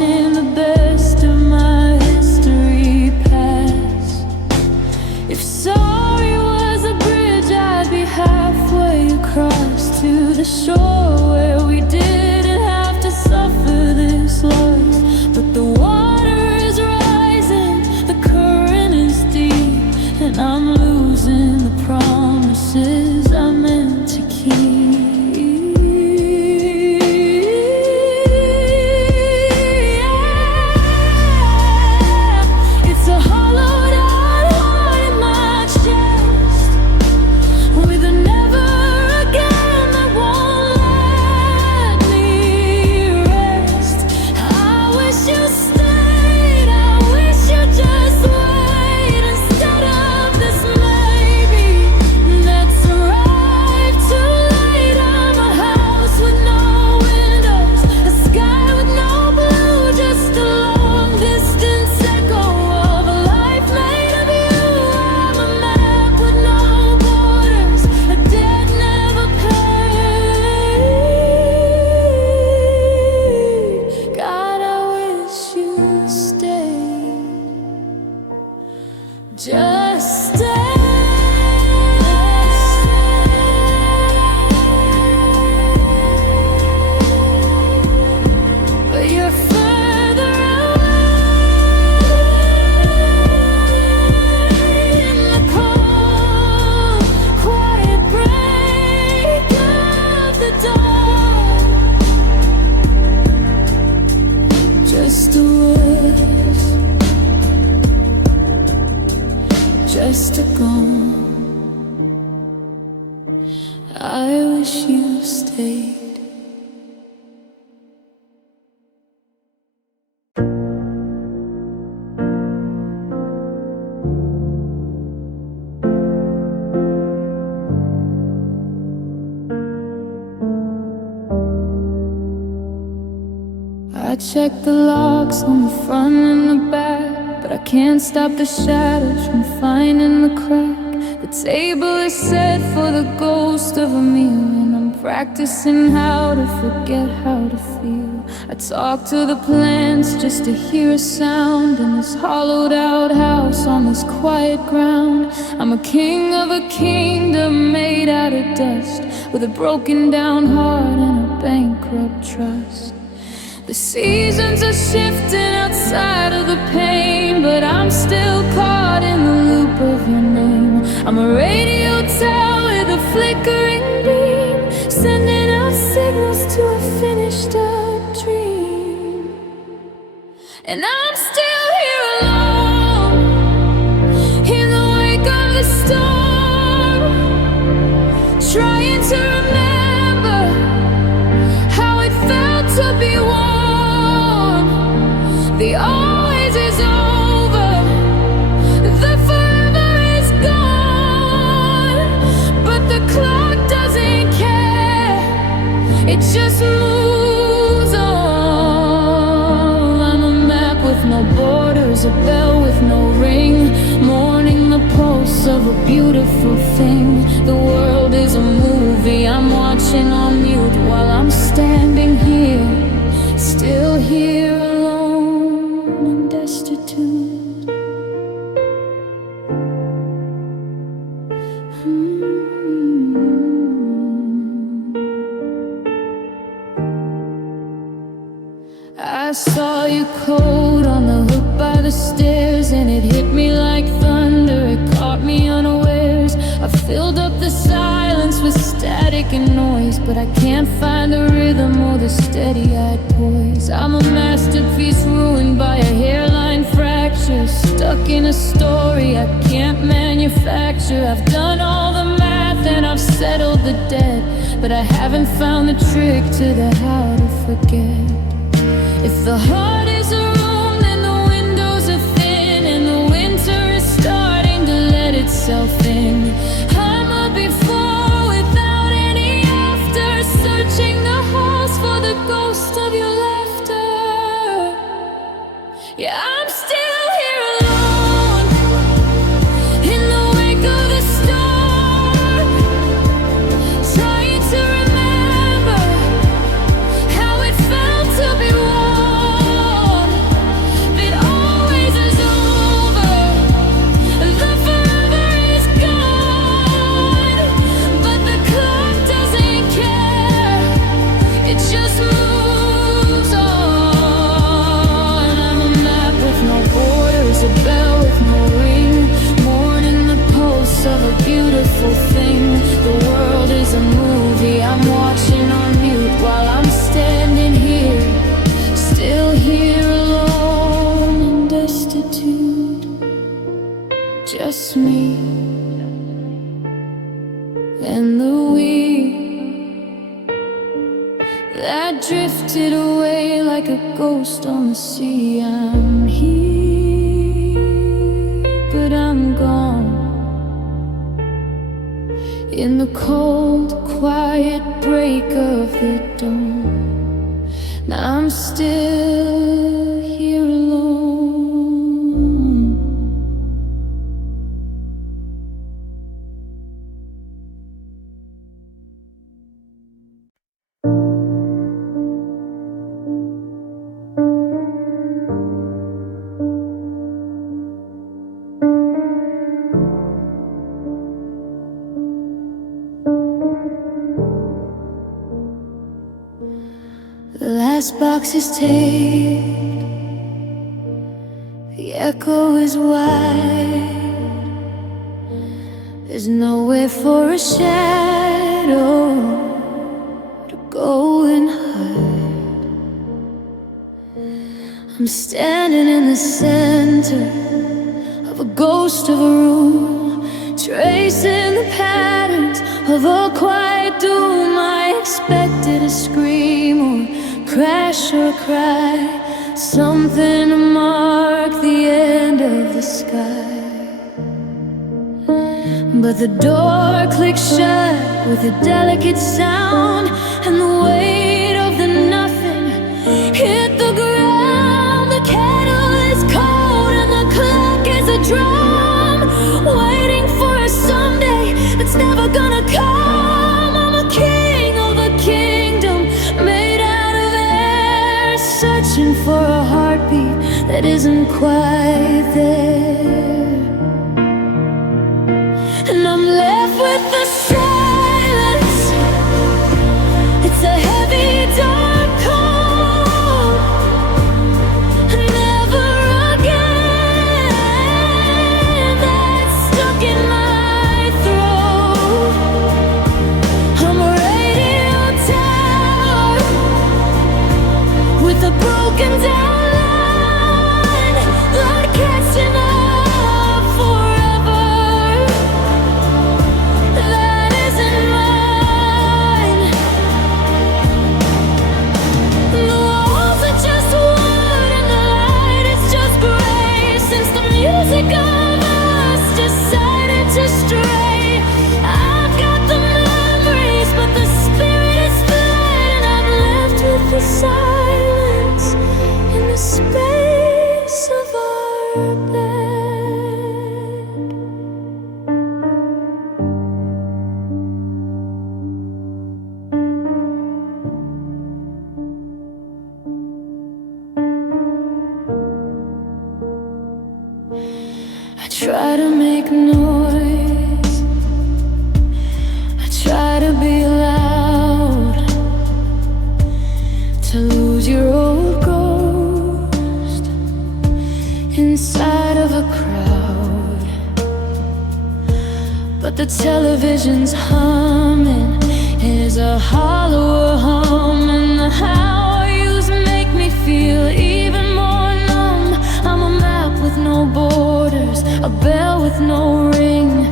watching the best of my history pass. If sorry was a bridge, I'd be halfway across to the shore where we didn't have to suffer this loss. But the water is rising, the current is deep, and I'm losing the promises I meant to keep. Just stay. But you're further away in the cold, quiet break of the dawn. Just a word, just a gone. I wish you stayed. I check the locks on the front and the back, but I can't stop the shadows from finding the crack. The table is set for the ghost of a meal, and I'm practicing how to forget how to feel. I talk to the plants just to hear a sound in this hollowed out house on this quiet ground. I'm a king of a kingdom made out of dust, with a broken down heart and a bankrupt trust. The seasons are shifting outside of the pain, but I'm still caught in the loop of your name. I'm a radio tower with a flickering beam, sending out signals to a finished up dream. And I'm still here alone in the wake of the storm, trying to remember how it felt to be warm. The always is over, the forever is gone, but the clock doesn't care, it just moves on. I'm a map with no borders, a bell with no ring, mourning the pulse of a beautiful thing. The world is a movie I'm watching on mute while I'm standing here, still here alone and destitute. I saw your coat on the hook by the stairs, and it hit me like thunder, it caught me unawares. I filled up the silence with static and noise, but I can't find the rhythm or the steady-eyed poise. I'm a masterpiece ruined by a hairline fracture, stuck in a story I can't manufacture. I've done all the math and I've settled the debt, but I haven't found the trick to the how to forget. If the heart is a room, then the windows are thin, and the winter is starting to let itself in. I'm a before without any after, searching the halls for the ghost of your laughter. Yeah, I'm still here alone in the wake of the storm, trying to remember how it felt to be warm. just me and the wind that drifted away like a ghost on the sea. I'm here, but I'm gone in the cold, quiet break of the dawn. Now I'm still here alone. The last box is taped, the echo is wide. There's nowhere for a shadow to go and hide. I'm standing in the center of a ghost of a room, tracing the patterns of a quiet doom. I expected a scream or crash or cry, something to mark the end of the sky. But the door clicked shut with a delicate sound, and the weight of the nothing hit the ground. The kettle is cold and the clock is a drum, waiting for a someday that's never gonna come. I'm a king of a kingdom made out of air, searching for a heartbeat that isn't quite there. And I'm left with the silence. It's a heavy, dark cold. Never again. That's stuck in my throat. I'm a radio tower with a broken down line, not catching up forever. That isn't mine. The walls are just wood and the light is just gray, since the music of us decided to stray. I've got the memories, but the spirit is fled, and I'm left with the silence in the space of our bed. I try to make noise, I try to be loud, to lose your old ghost inside of a crowd. But the television's humming is a hollower hum, and the how yous make me feel even more numb. I'm a map with no borders, a bell with no ring,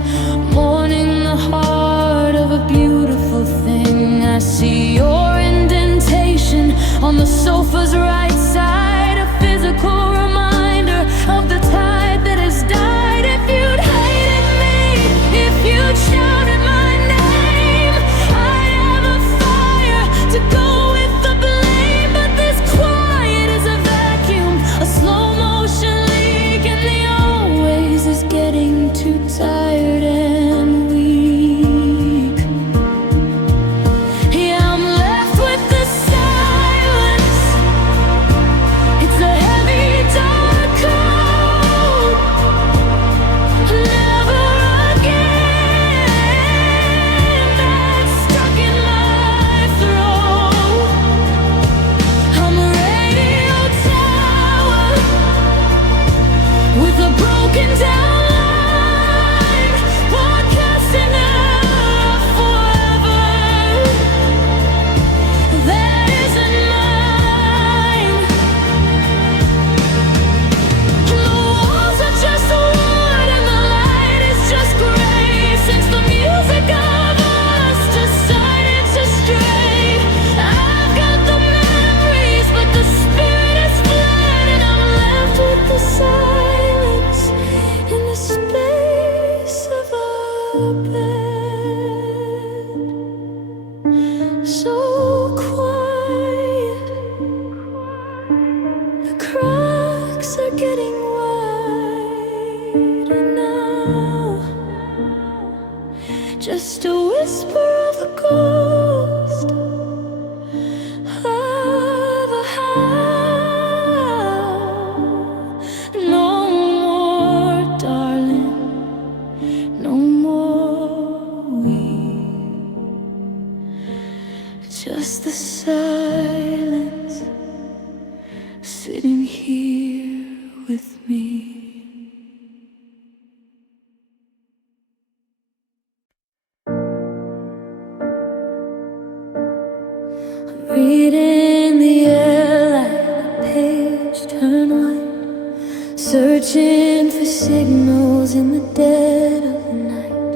mourning the heart of a beautiful thing. I see your indentation on the sofa's right side, a physical reminder of the tide that has died. If you'd hated me, if you'd shouted my name, I'd have a fire to go with the blame. But this quiet is a vacuum, a slow motion leak, and the always is getting too tired and weak. Yeah, I'm left with the silence. are getting wider now. Just a whisper of the ghost of a howl. No more, darling, no more weep. Just the silence sitting here with me. Reading the air like a page turned white, searching for signals in the dead of the night.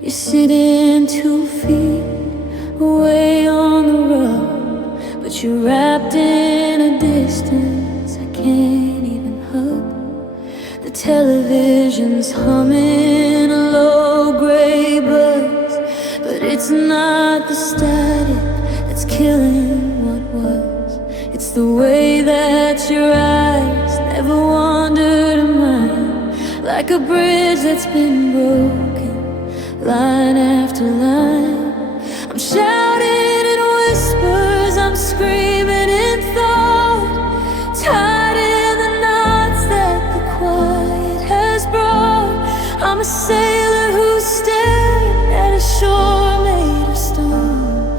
You're sitting 2 feet away on the road, but you're wrapped in a distance I can't even hug. The television's humming a low gray buzz, but it's not the static that's killing what was. It's the way that your eyes never wandered to mine, like a bridge that's been broken, line after line. I'm shouting in whispers, I'm screaming in thought, tied in the knots that the quiet has brought. I'm a sailor who's staring at a shore made of stone,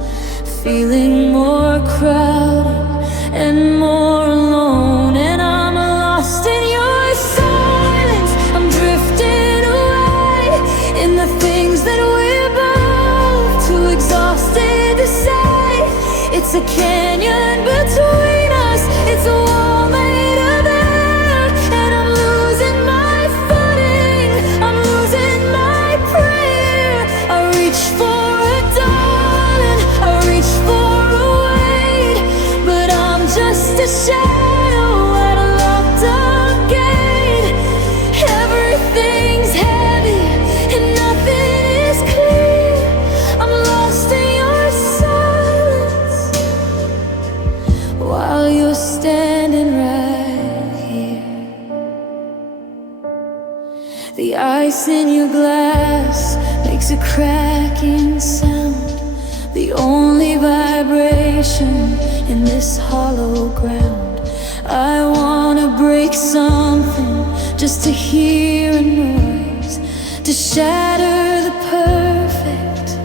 feeling more crowded and more alone. And I'm lost in your silence, I'm drifting away in the things that we're both too exhausted to say. It's a canyon between us, it's a wall made of air, and I'm losing my footing, I'm losing my prayer. I reach for a darling, I reach for a weight, but I'm just a shadow at a locked up gate. Everything's heavy and nothing is clear. I'm lost in your silence while you're standing right here. The ice in your glass makes a cracking sound, the only vibration in this hollow ground. I wanna break something just to hear a noise, to shatter the perfect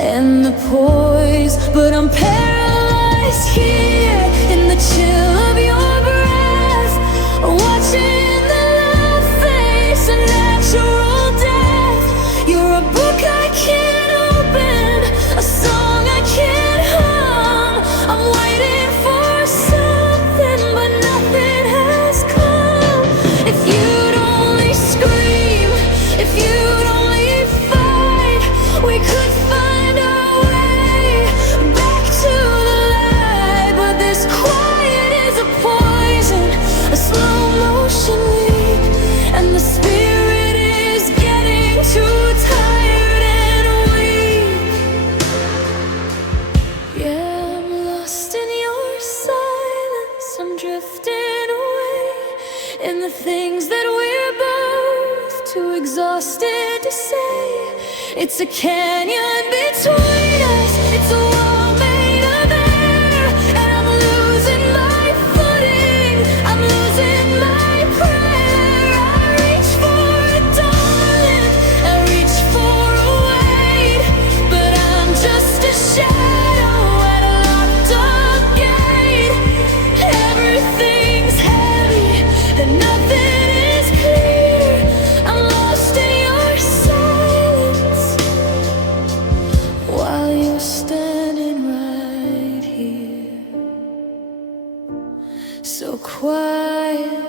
and the poise. But I'm paralyzed here in the chill of your breath, watching the love face a natural death. You're a book I can't open, a song I can't hum. I'm waiting for something, but nothing has come. If you'd only scream, if you'd only fight, we could find our way back to the light. But this quiet is a poison, a slow motion leak, and the spirit is getting too tired and weak. Yeah, I'm lost in your silence, I'm drifting away in the things that we're both too exhausted to say. It's a canyon between us, it's a wall made of air, and I'm losing my footing, I'm losing my prayer. I reach for a darling, I reach for a weight, but I'm just a shadow at a locked up gate. Everything's heavy and nothing is clear. I'm lost in your silence while you're standing right here, so quiet,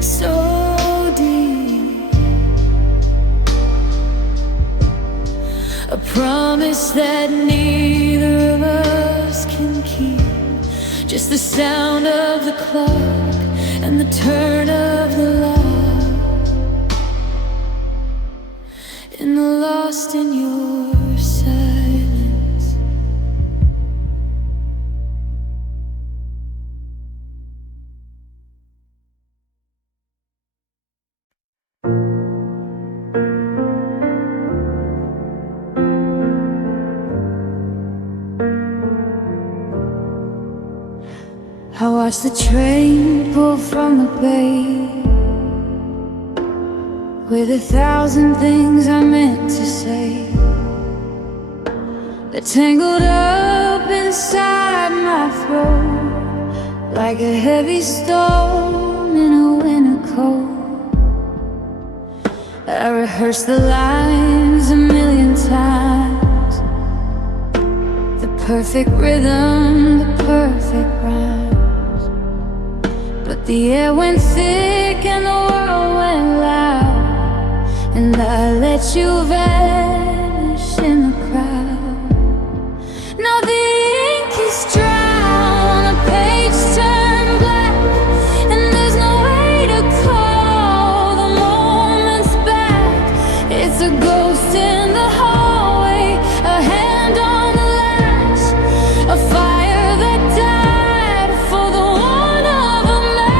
so deep. A promise that neither of us can keep. Just the sound of the clock and the turn of the lock, and lost in your silence. I watch the train pull from the bay with 1,000 things I meant to say. They're tangled up inside my throat like a heavy stone in a winter coat. I rehearsed the lines a million times, the perfect rhythm, the perfect rhymes. But the air went thick and the world went loud, and I let you vanish in the crowd. Now the ink is dry, the page turned black, and there's no way to call the moments back. It's a ghost in the hallway, a hand on the latch, a fire that died for the one of a man.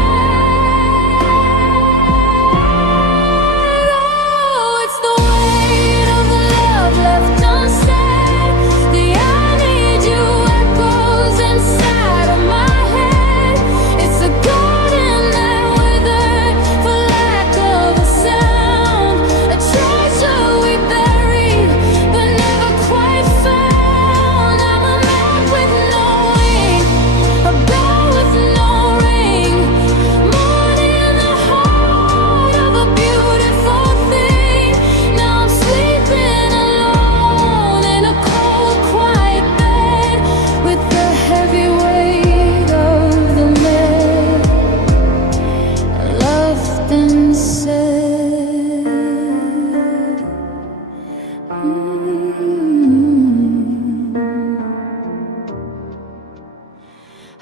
Oh, it's the weight of the love left unsaid. The I need you echoes inside of my head. It's a garden that withered for lack of a sound, a treasure we buried but never quite found. I'm a map with no wing, a bell with no ring, mourning in the heart of a beautiful thing. Now I'm sleeping alone in a cold, quiet bed with the heavy weight of the lead left unsaid.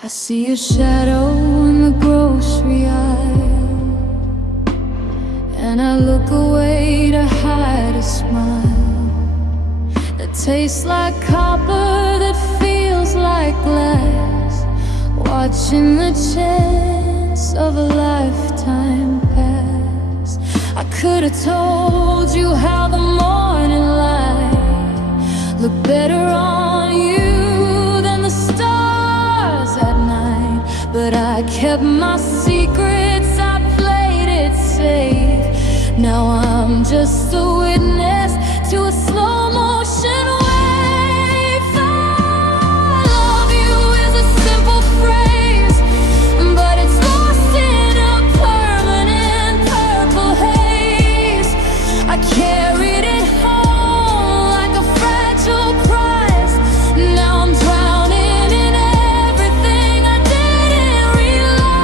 I see a shadow in the grocery aisle, and I look away to hide a smile that tastes like copper, that feels like glass, watching the chance of a lifetime pass. I could have told you how the morning light looked better on you than the stars at night, but I kept my secrets, I played it safe. Now I'm just a witness to a slow motion wave. I love you is a simple phrase, but it's lost in a permanent purple haze. I carried it home like a fragile prize. Now I'm drowning in everything I didn't realize.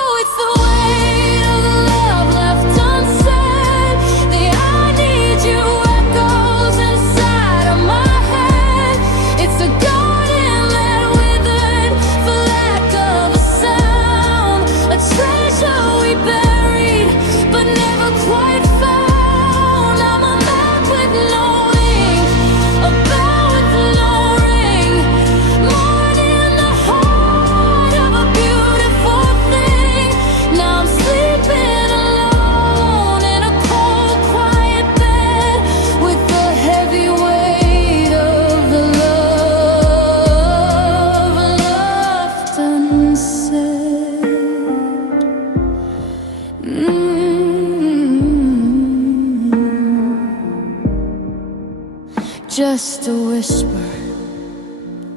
Oh, it's the weight of the love left unsaid. The I need you echoes inside of my head. It's a garden that withered for lack of a sound, a treasure we buried but never quite found. I'm a map with no ink, a bell with no ring, mourning in the heart of a beautiful thing. Now I'm sleeping alone in a cold, quiet bed with the heavy weight of the love left unsaid. Just a whisper,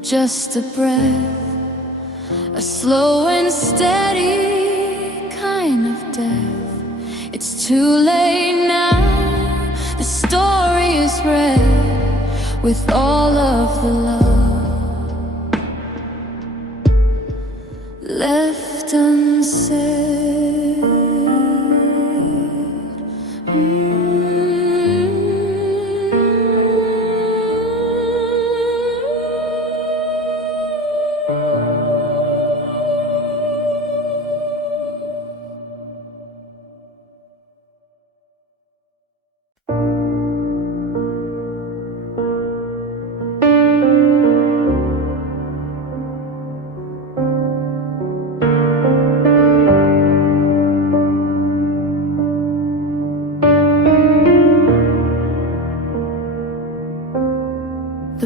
just a breath, a slow and steady kind of death. It's too late now, the story is read with all of the love left unsaid.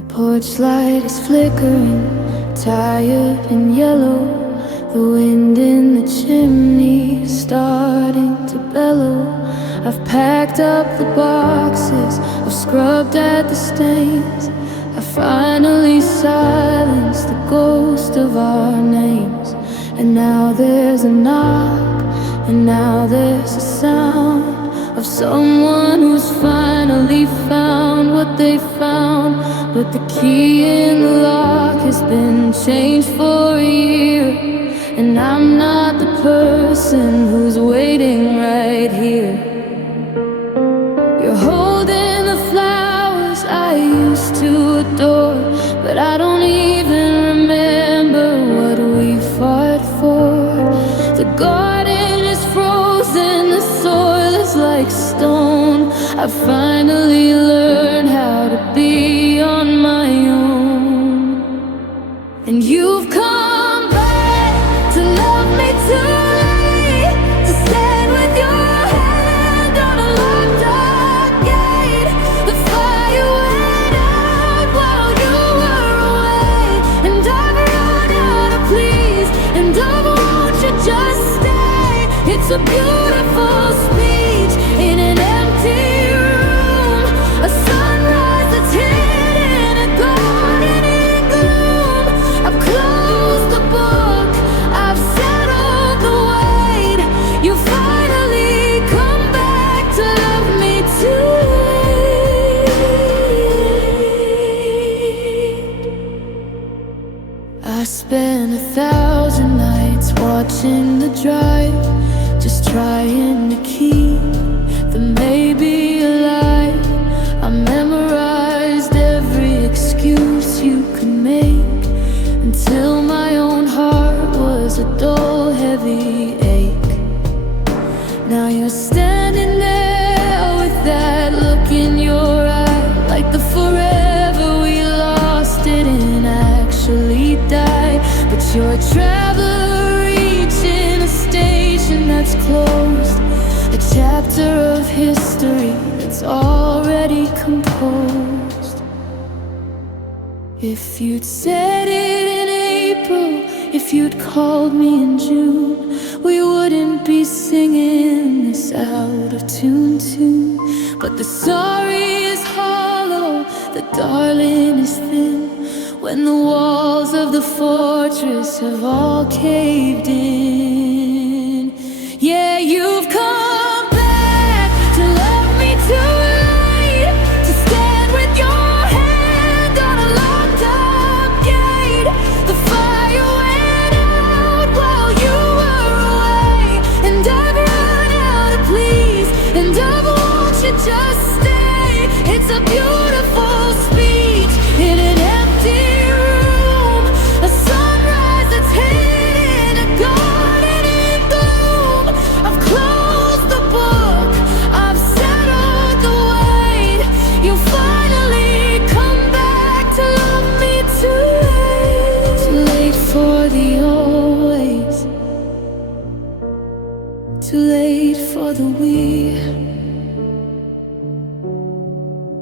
Porch light is flickering, tired and yellow. The wind in the chimney is starting to bellow. I've packed up the boxes, I've scrubbed at the stains. I finally silenced the ghost of our names. And now there's a knock, and now there's a sound of someone who's finally found what they found. But the key in the lock has been changed for a year, and I'm not the person who's waiting right here. You're holding the flowers I used to adore, but I don't even remember what we fought for. The garden is frozen, the soil is like stone. I finally learned how to be on my own. And you've come back to love me too late, to stand with your hand on a locked up gate. The fire went out while you were away, and I've run out of please, and I won't you just stay. It's a beautiful speech in an empty room, a sunrise that's hidden, a garden in gloom. I've closed the book, I've settled the weight. You finally come back to love me too late. I spent 1,000 nights watching the drive, just trying to keep the maybe alive. I memorized every excuse you could make, until my own heart was a dull, heavy ache. Now you're standing there with that look in your eye, like the forever we lost didn't actually die. But you're a traveler reaching a station that's closed, a chapter of history that's already composed. If you'd said it in April, if you'd called me in June, we wouldn't be singing this out of tune. But the sorry is hollow, the darling is thin, when the walls of the fortress have all caved in. Yeah, you've come back to love me too late, to stand with your hand on a locked up gate. The fire went out while you were away, and I've run out of please, and I won't you just stay. It's a beautiful speech in an empty room, a sunrise that's hidden, a garden in gloom. I've closed the book, I've settled the weight. You finally come back to love me too late. Too late for the always, too late for the we.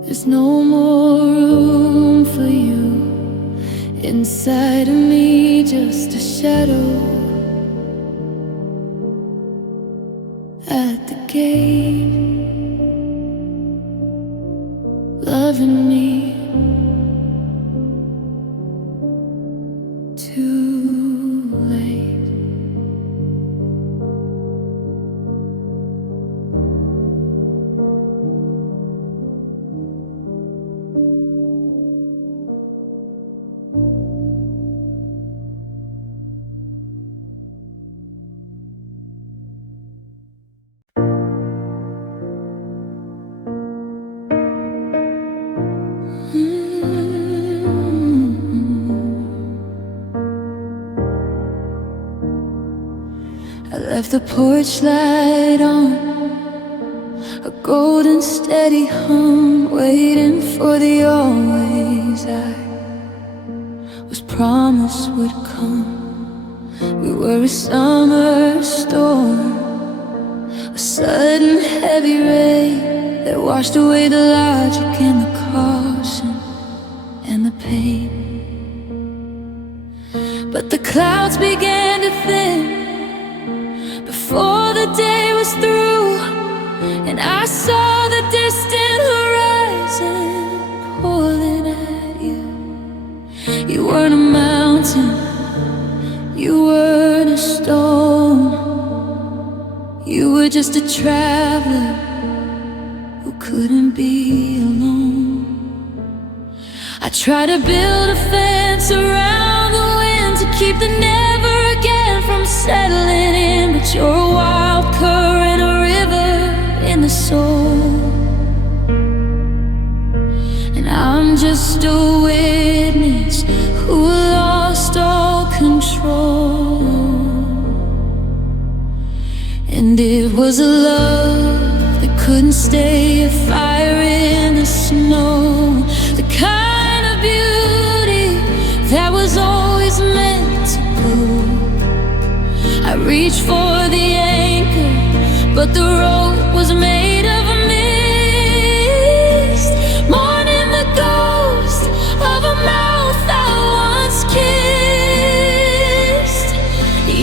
There's no more room for you inside of me, just a shadow at the gate, loving me too late. I left the porch light on, a golden steady hum, waiting for the always I was promised would come. We were a summer storm, a sudden heavy rain that washed away the logic and the caution and the pain. But the clouds began to thin before the day was through, and I saw the distant horizon pulling at you. You weren't a mountain, you weren't a stone. You were just a traveler who couldn't be alone. I tried to build a fence around the wind to keep the never again from settling in, but you're a wild current, a river in the soul. And I'm just a witness who lost all control. And it was a love that couldn't stay, a fire in the snow, the kind of beauty that was always meant to go. I reached for the anchor, but the rope was made of mist, mourning the ghost of a mouth I once kissed.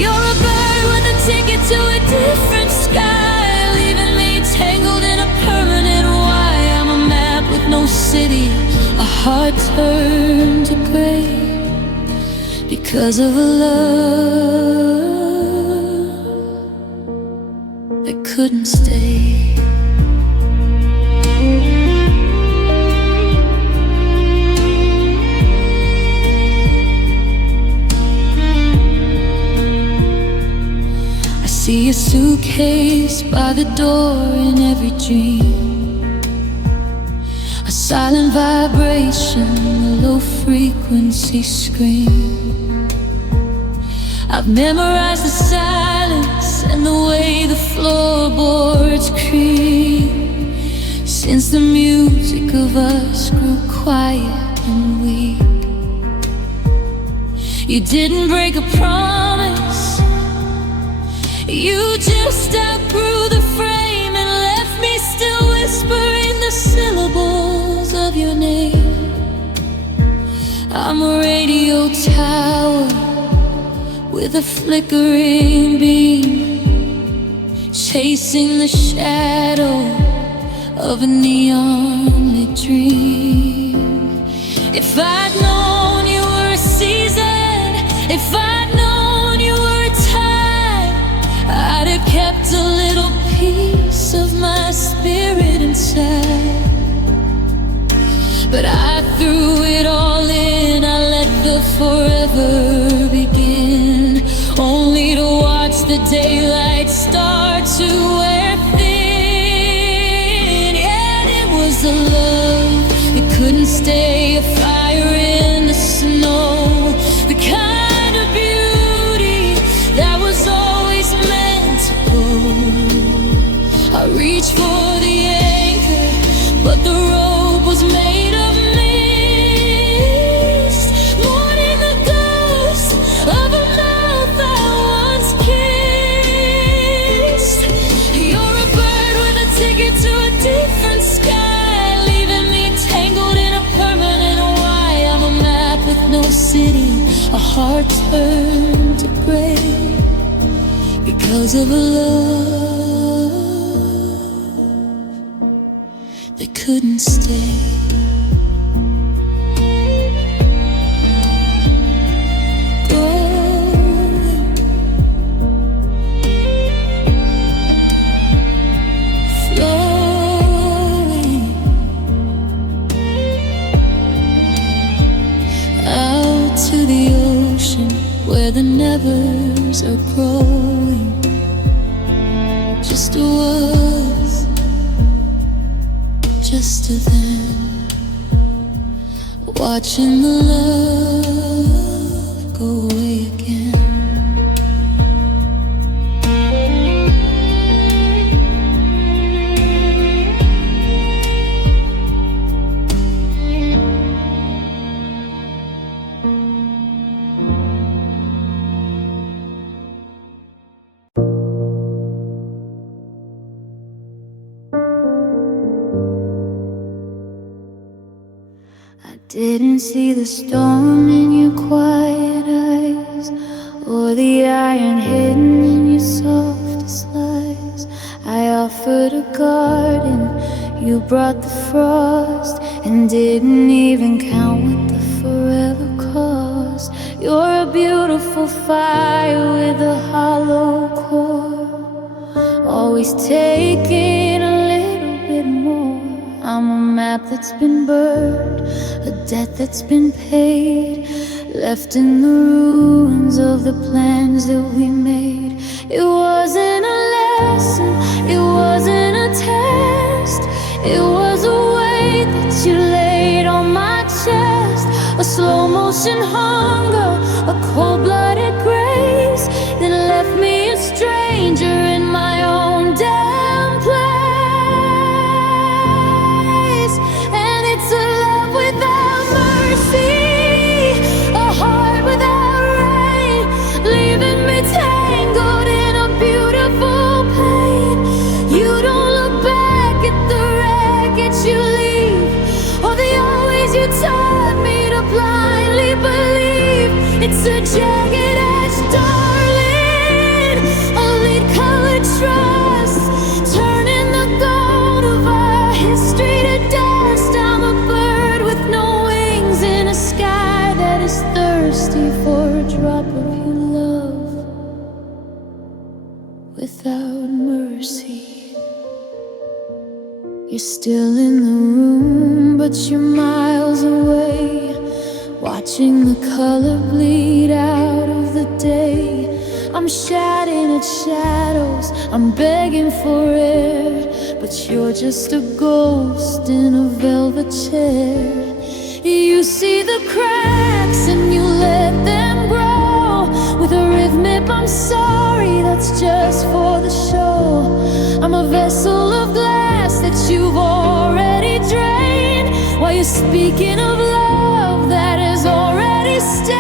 You're a bird with a ticket to a different sky, leaving me tangled in a permanent why. I'm a map with no city, a heart turned to gray because of a love that couldn't stay. See a suitcase by the door in every dream, a silent vibration, a low frequency scream. I've memorized the silence and the way the floorboards creak, since the music of us grew quiet and weak. You didn't break a promise, you just outgrew the frame and left me still whispering the syllables of your name. I'm a radio tower with a flickering beam, chasing the shadow of a neon-lit dream. If I'd known you were a season, if I'd known you were a time, I'd have kept a little piece of my spirit inside. But I threw it all in, I let the forever begin, only to watch the daylight start to wear thin. Yeah, it was a love that couldn't stay, a fire in the snow, the kind of beauty that was always meant to go. I reached for the anchor, but the rope was made of mist, mourning the ghost of a mouth I once kissed. You're a bird with a ticket to a different sky, leaving me tangled in a permanent why. I'm a map with no city, a heart turned to gray because of a love that couldn't stay. Going, flowing out to the ocean where the nevers are growing. Just a was, just a then, watching the love go away again. I Didn't see the storm in your quiet eyes, or the iron hidden in your softest lies. I offered a garden, you brought the frost, and didn't even count what the forever cost. You're a beautiful fire with a hollow core, always taking a little bit more. I'm a map that's been burned, a debt that's been paid, left in the ruins of the plans that we made. It wasn't a lesson, it wasn't a test, it was a weight that you laid on my chest. A slow motion hunger, a cold-blooded grace that left me a stranger in my own damn place. And it's a love without mercy, a heart without rain, leaving me tangled in a beautiful pain. You don't look back at the wreckage you leave, or the always you taught me to blindly believe. It's a jagged edge, darling, a lead colored trust, turning the gold of our history to dust. I'm a bird with no wings in a sky that is thirsty for a drop of your love without mercy. You're still in the room, but you're miles away, watching the color bleed out of the day. I'm shouting at shadows, I'm begging for air, but you're just a ghost in a velvet chair. You see the cracks and you let them grow with a rhythmic I'm sorry that's just for the show. I'm a vessel of glass that you've already drained, while you're speaking of love that is already stained.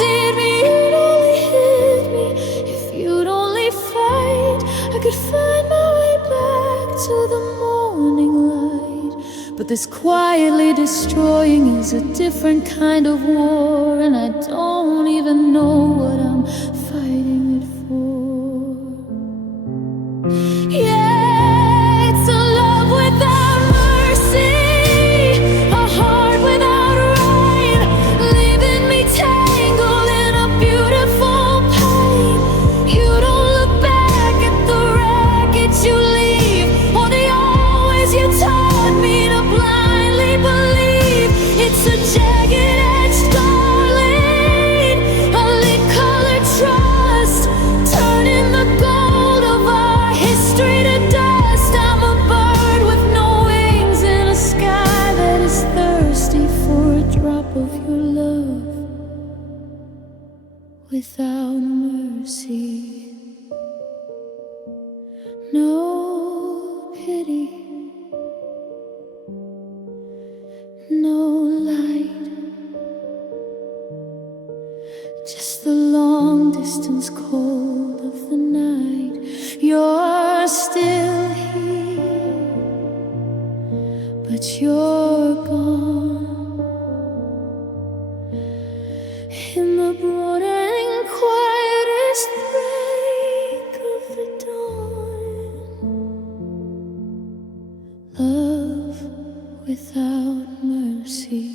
If you'd only hit me, if you'd only fight, I could find my way back to the morning light. But this quietly destroying is a different kind of war, and I don't even know what I'm fighting it for. Yeah, it's a love without mercy, a heart without rain, leaving me tangled in a beautiful pain. You don't look back at the wreckage you leave, or the always you taught me to blindly believe. It's a jagged edge, darling, a lit colored trust, turning the gold of our history to dust. I'm a bird with no wings in a sky that is thirsty for a drop of your love without mercy. No pity, no light, just the long distance cold of the night. You're still here, but you're gone in the broad and quietest break of the dawn. Love without mercy.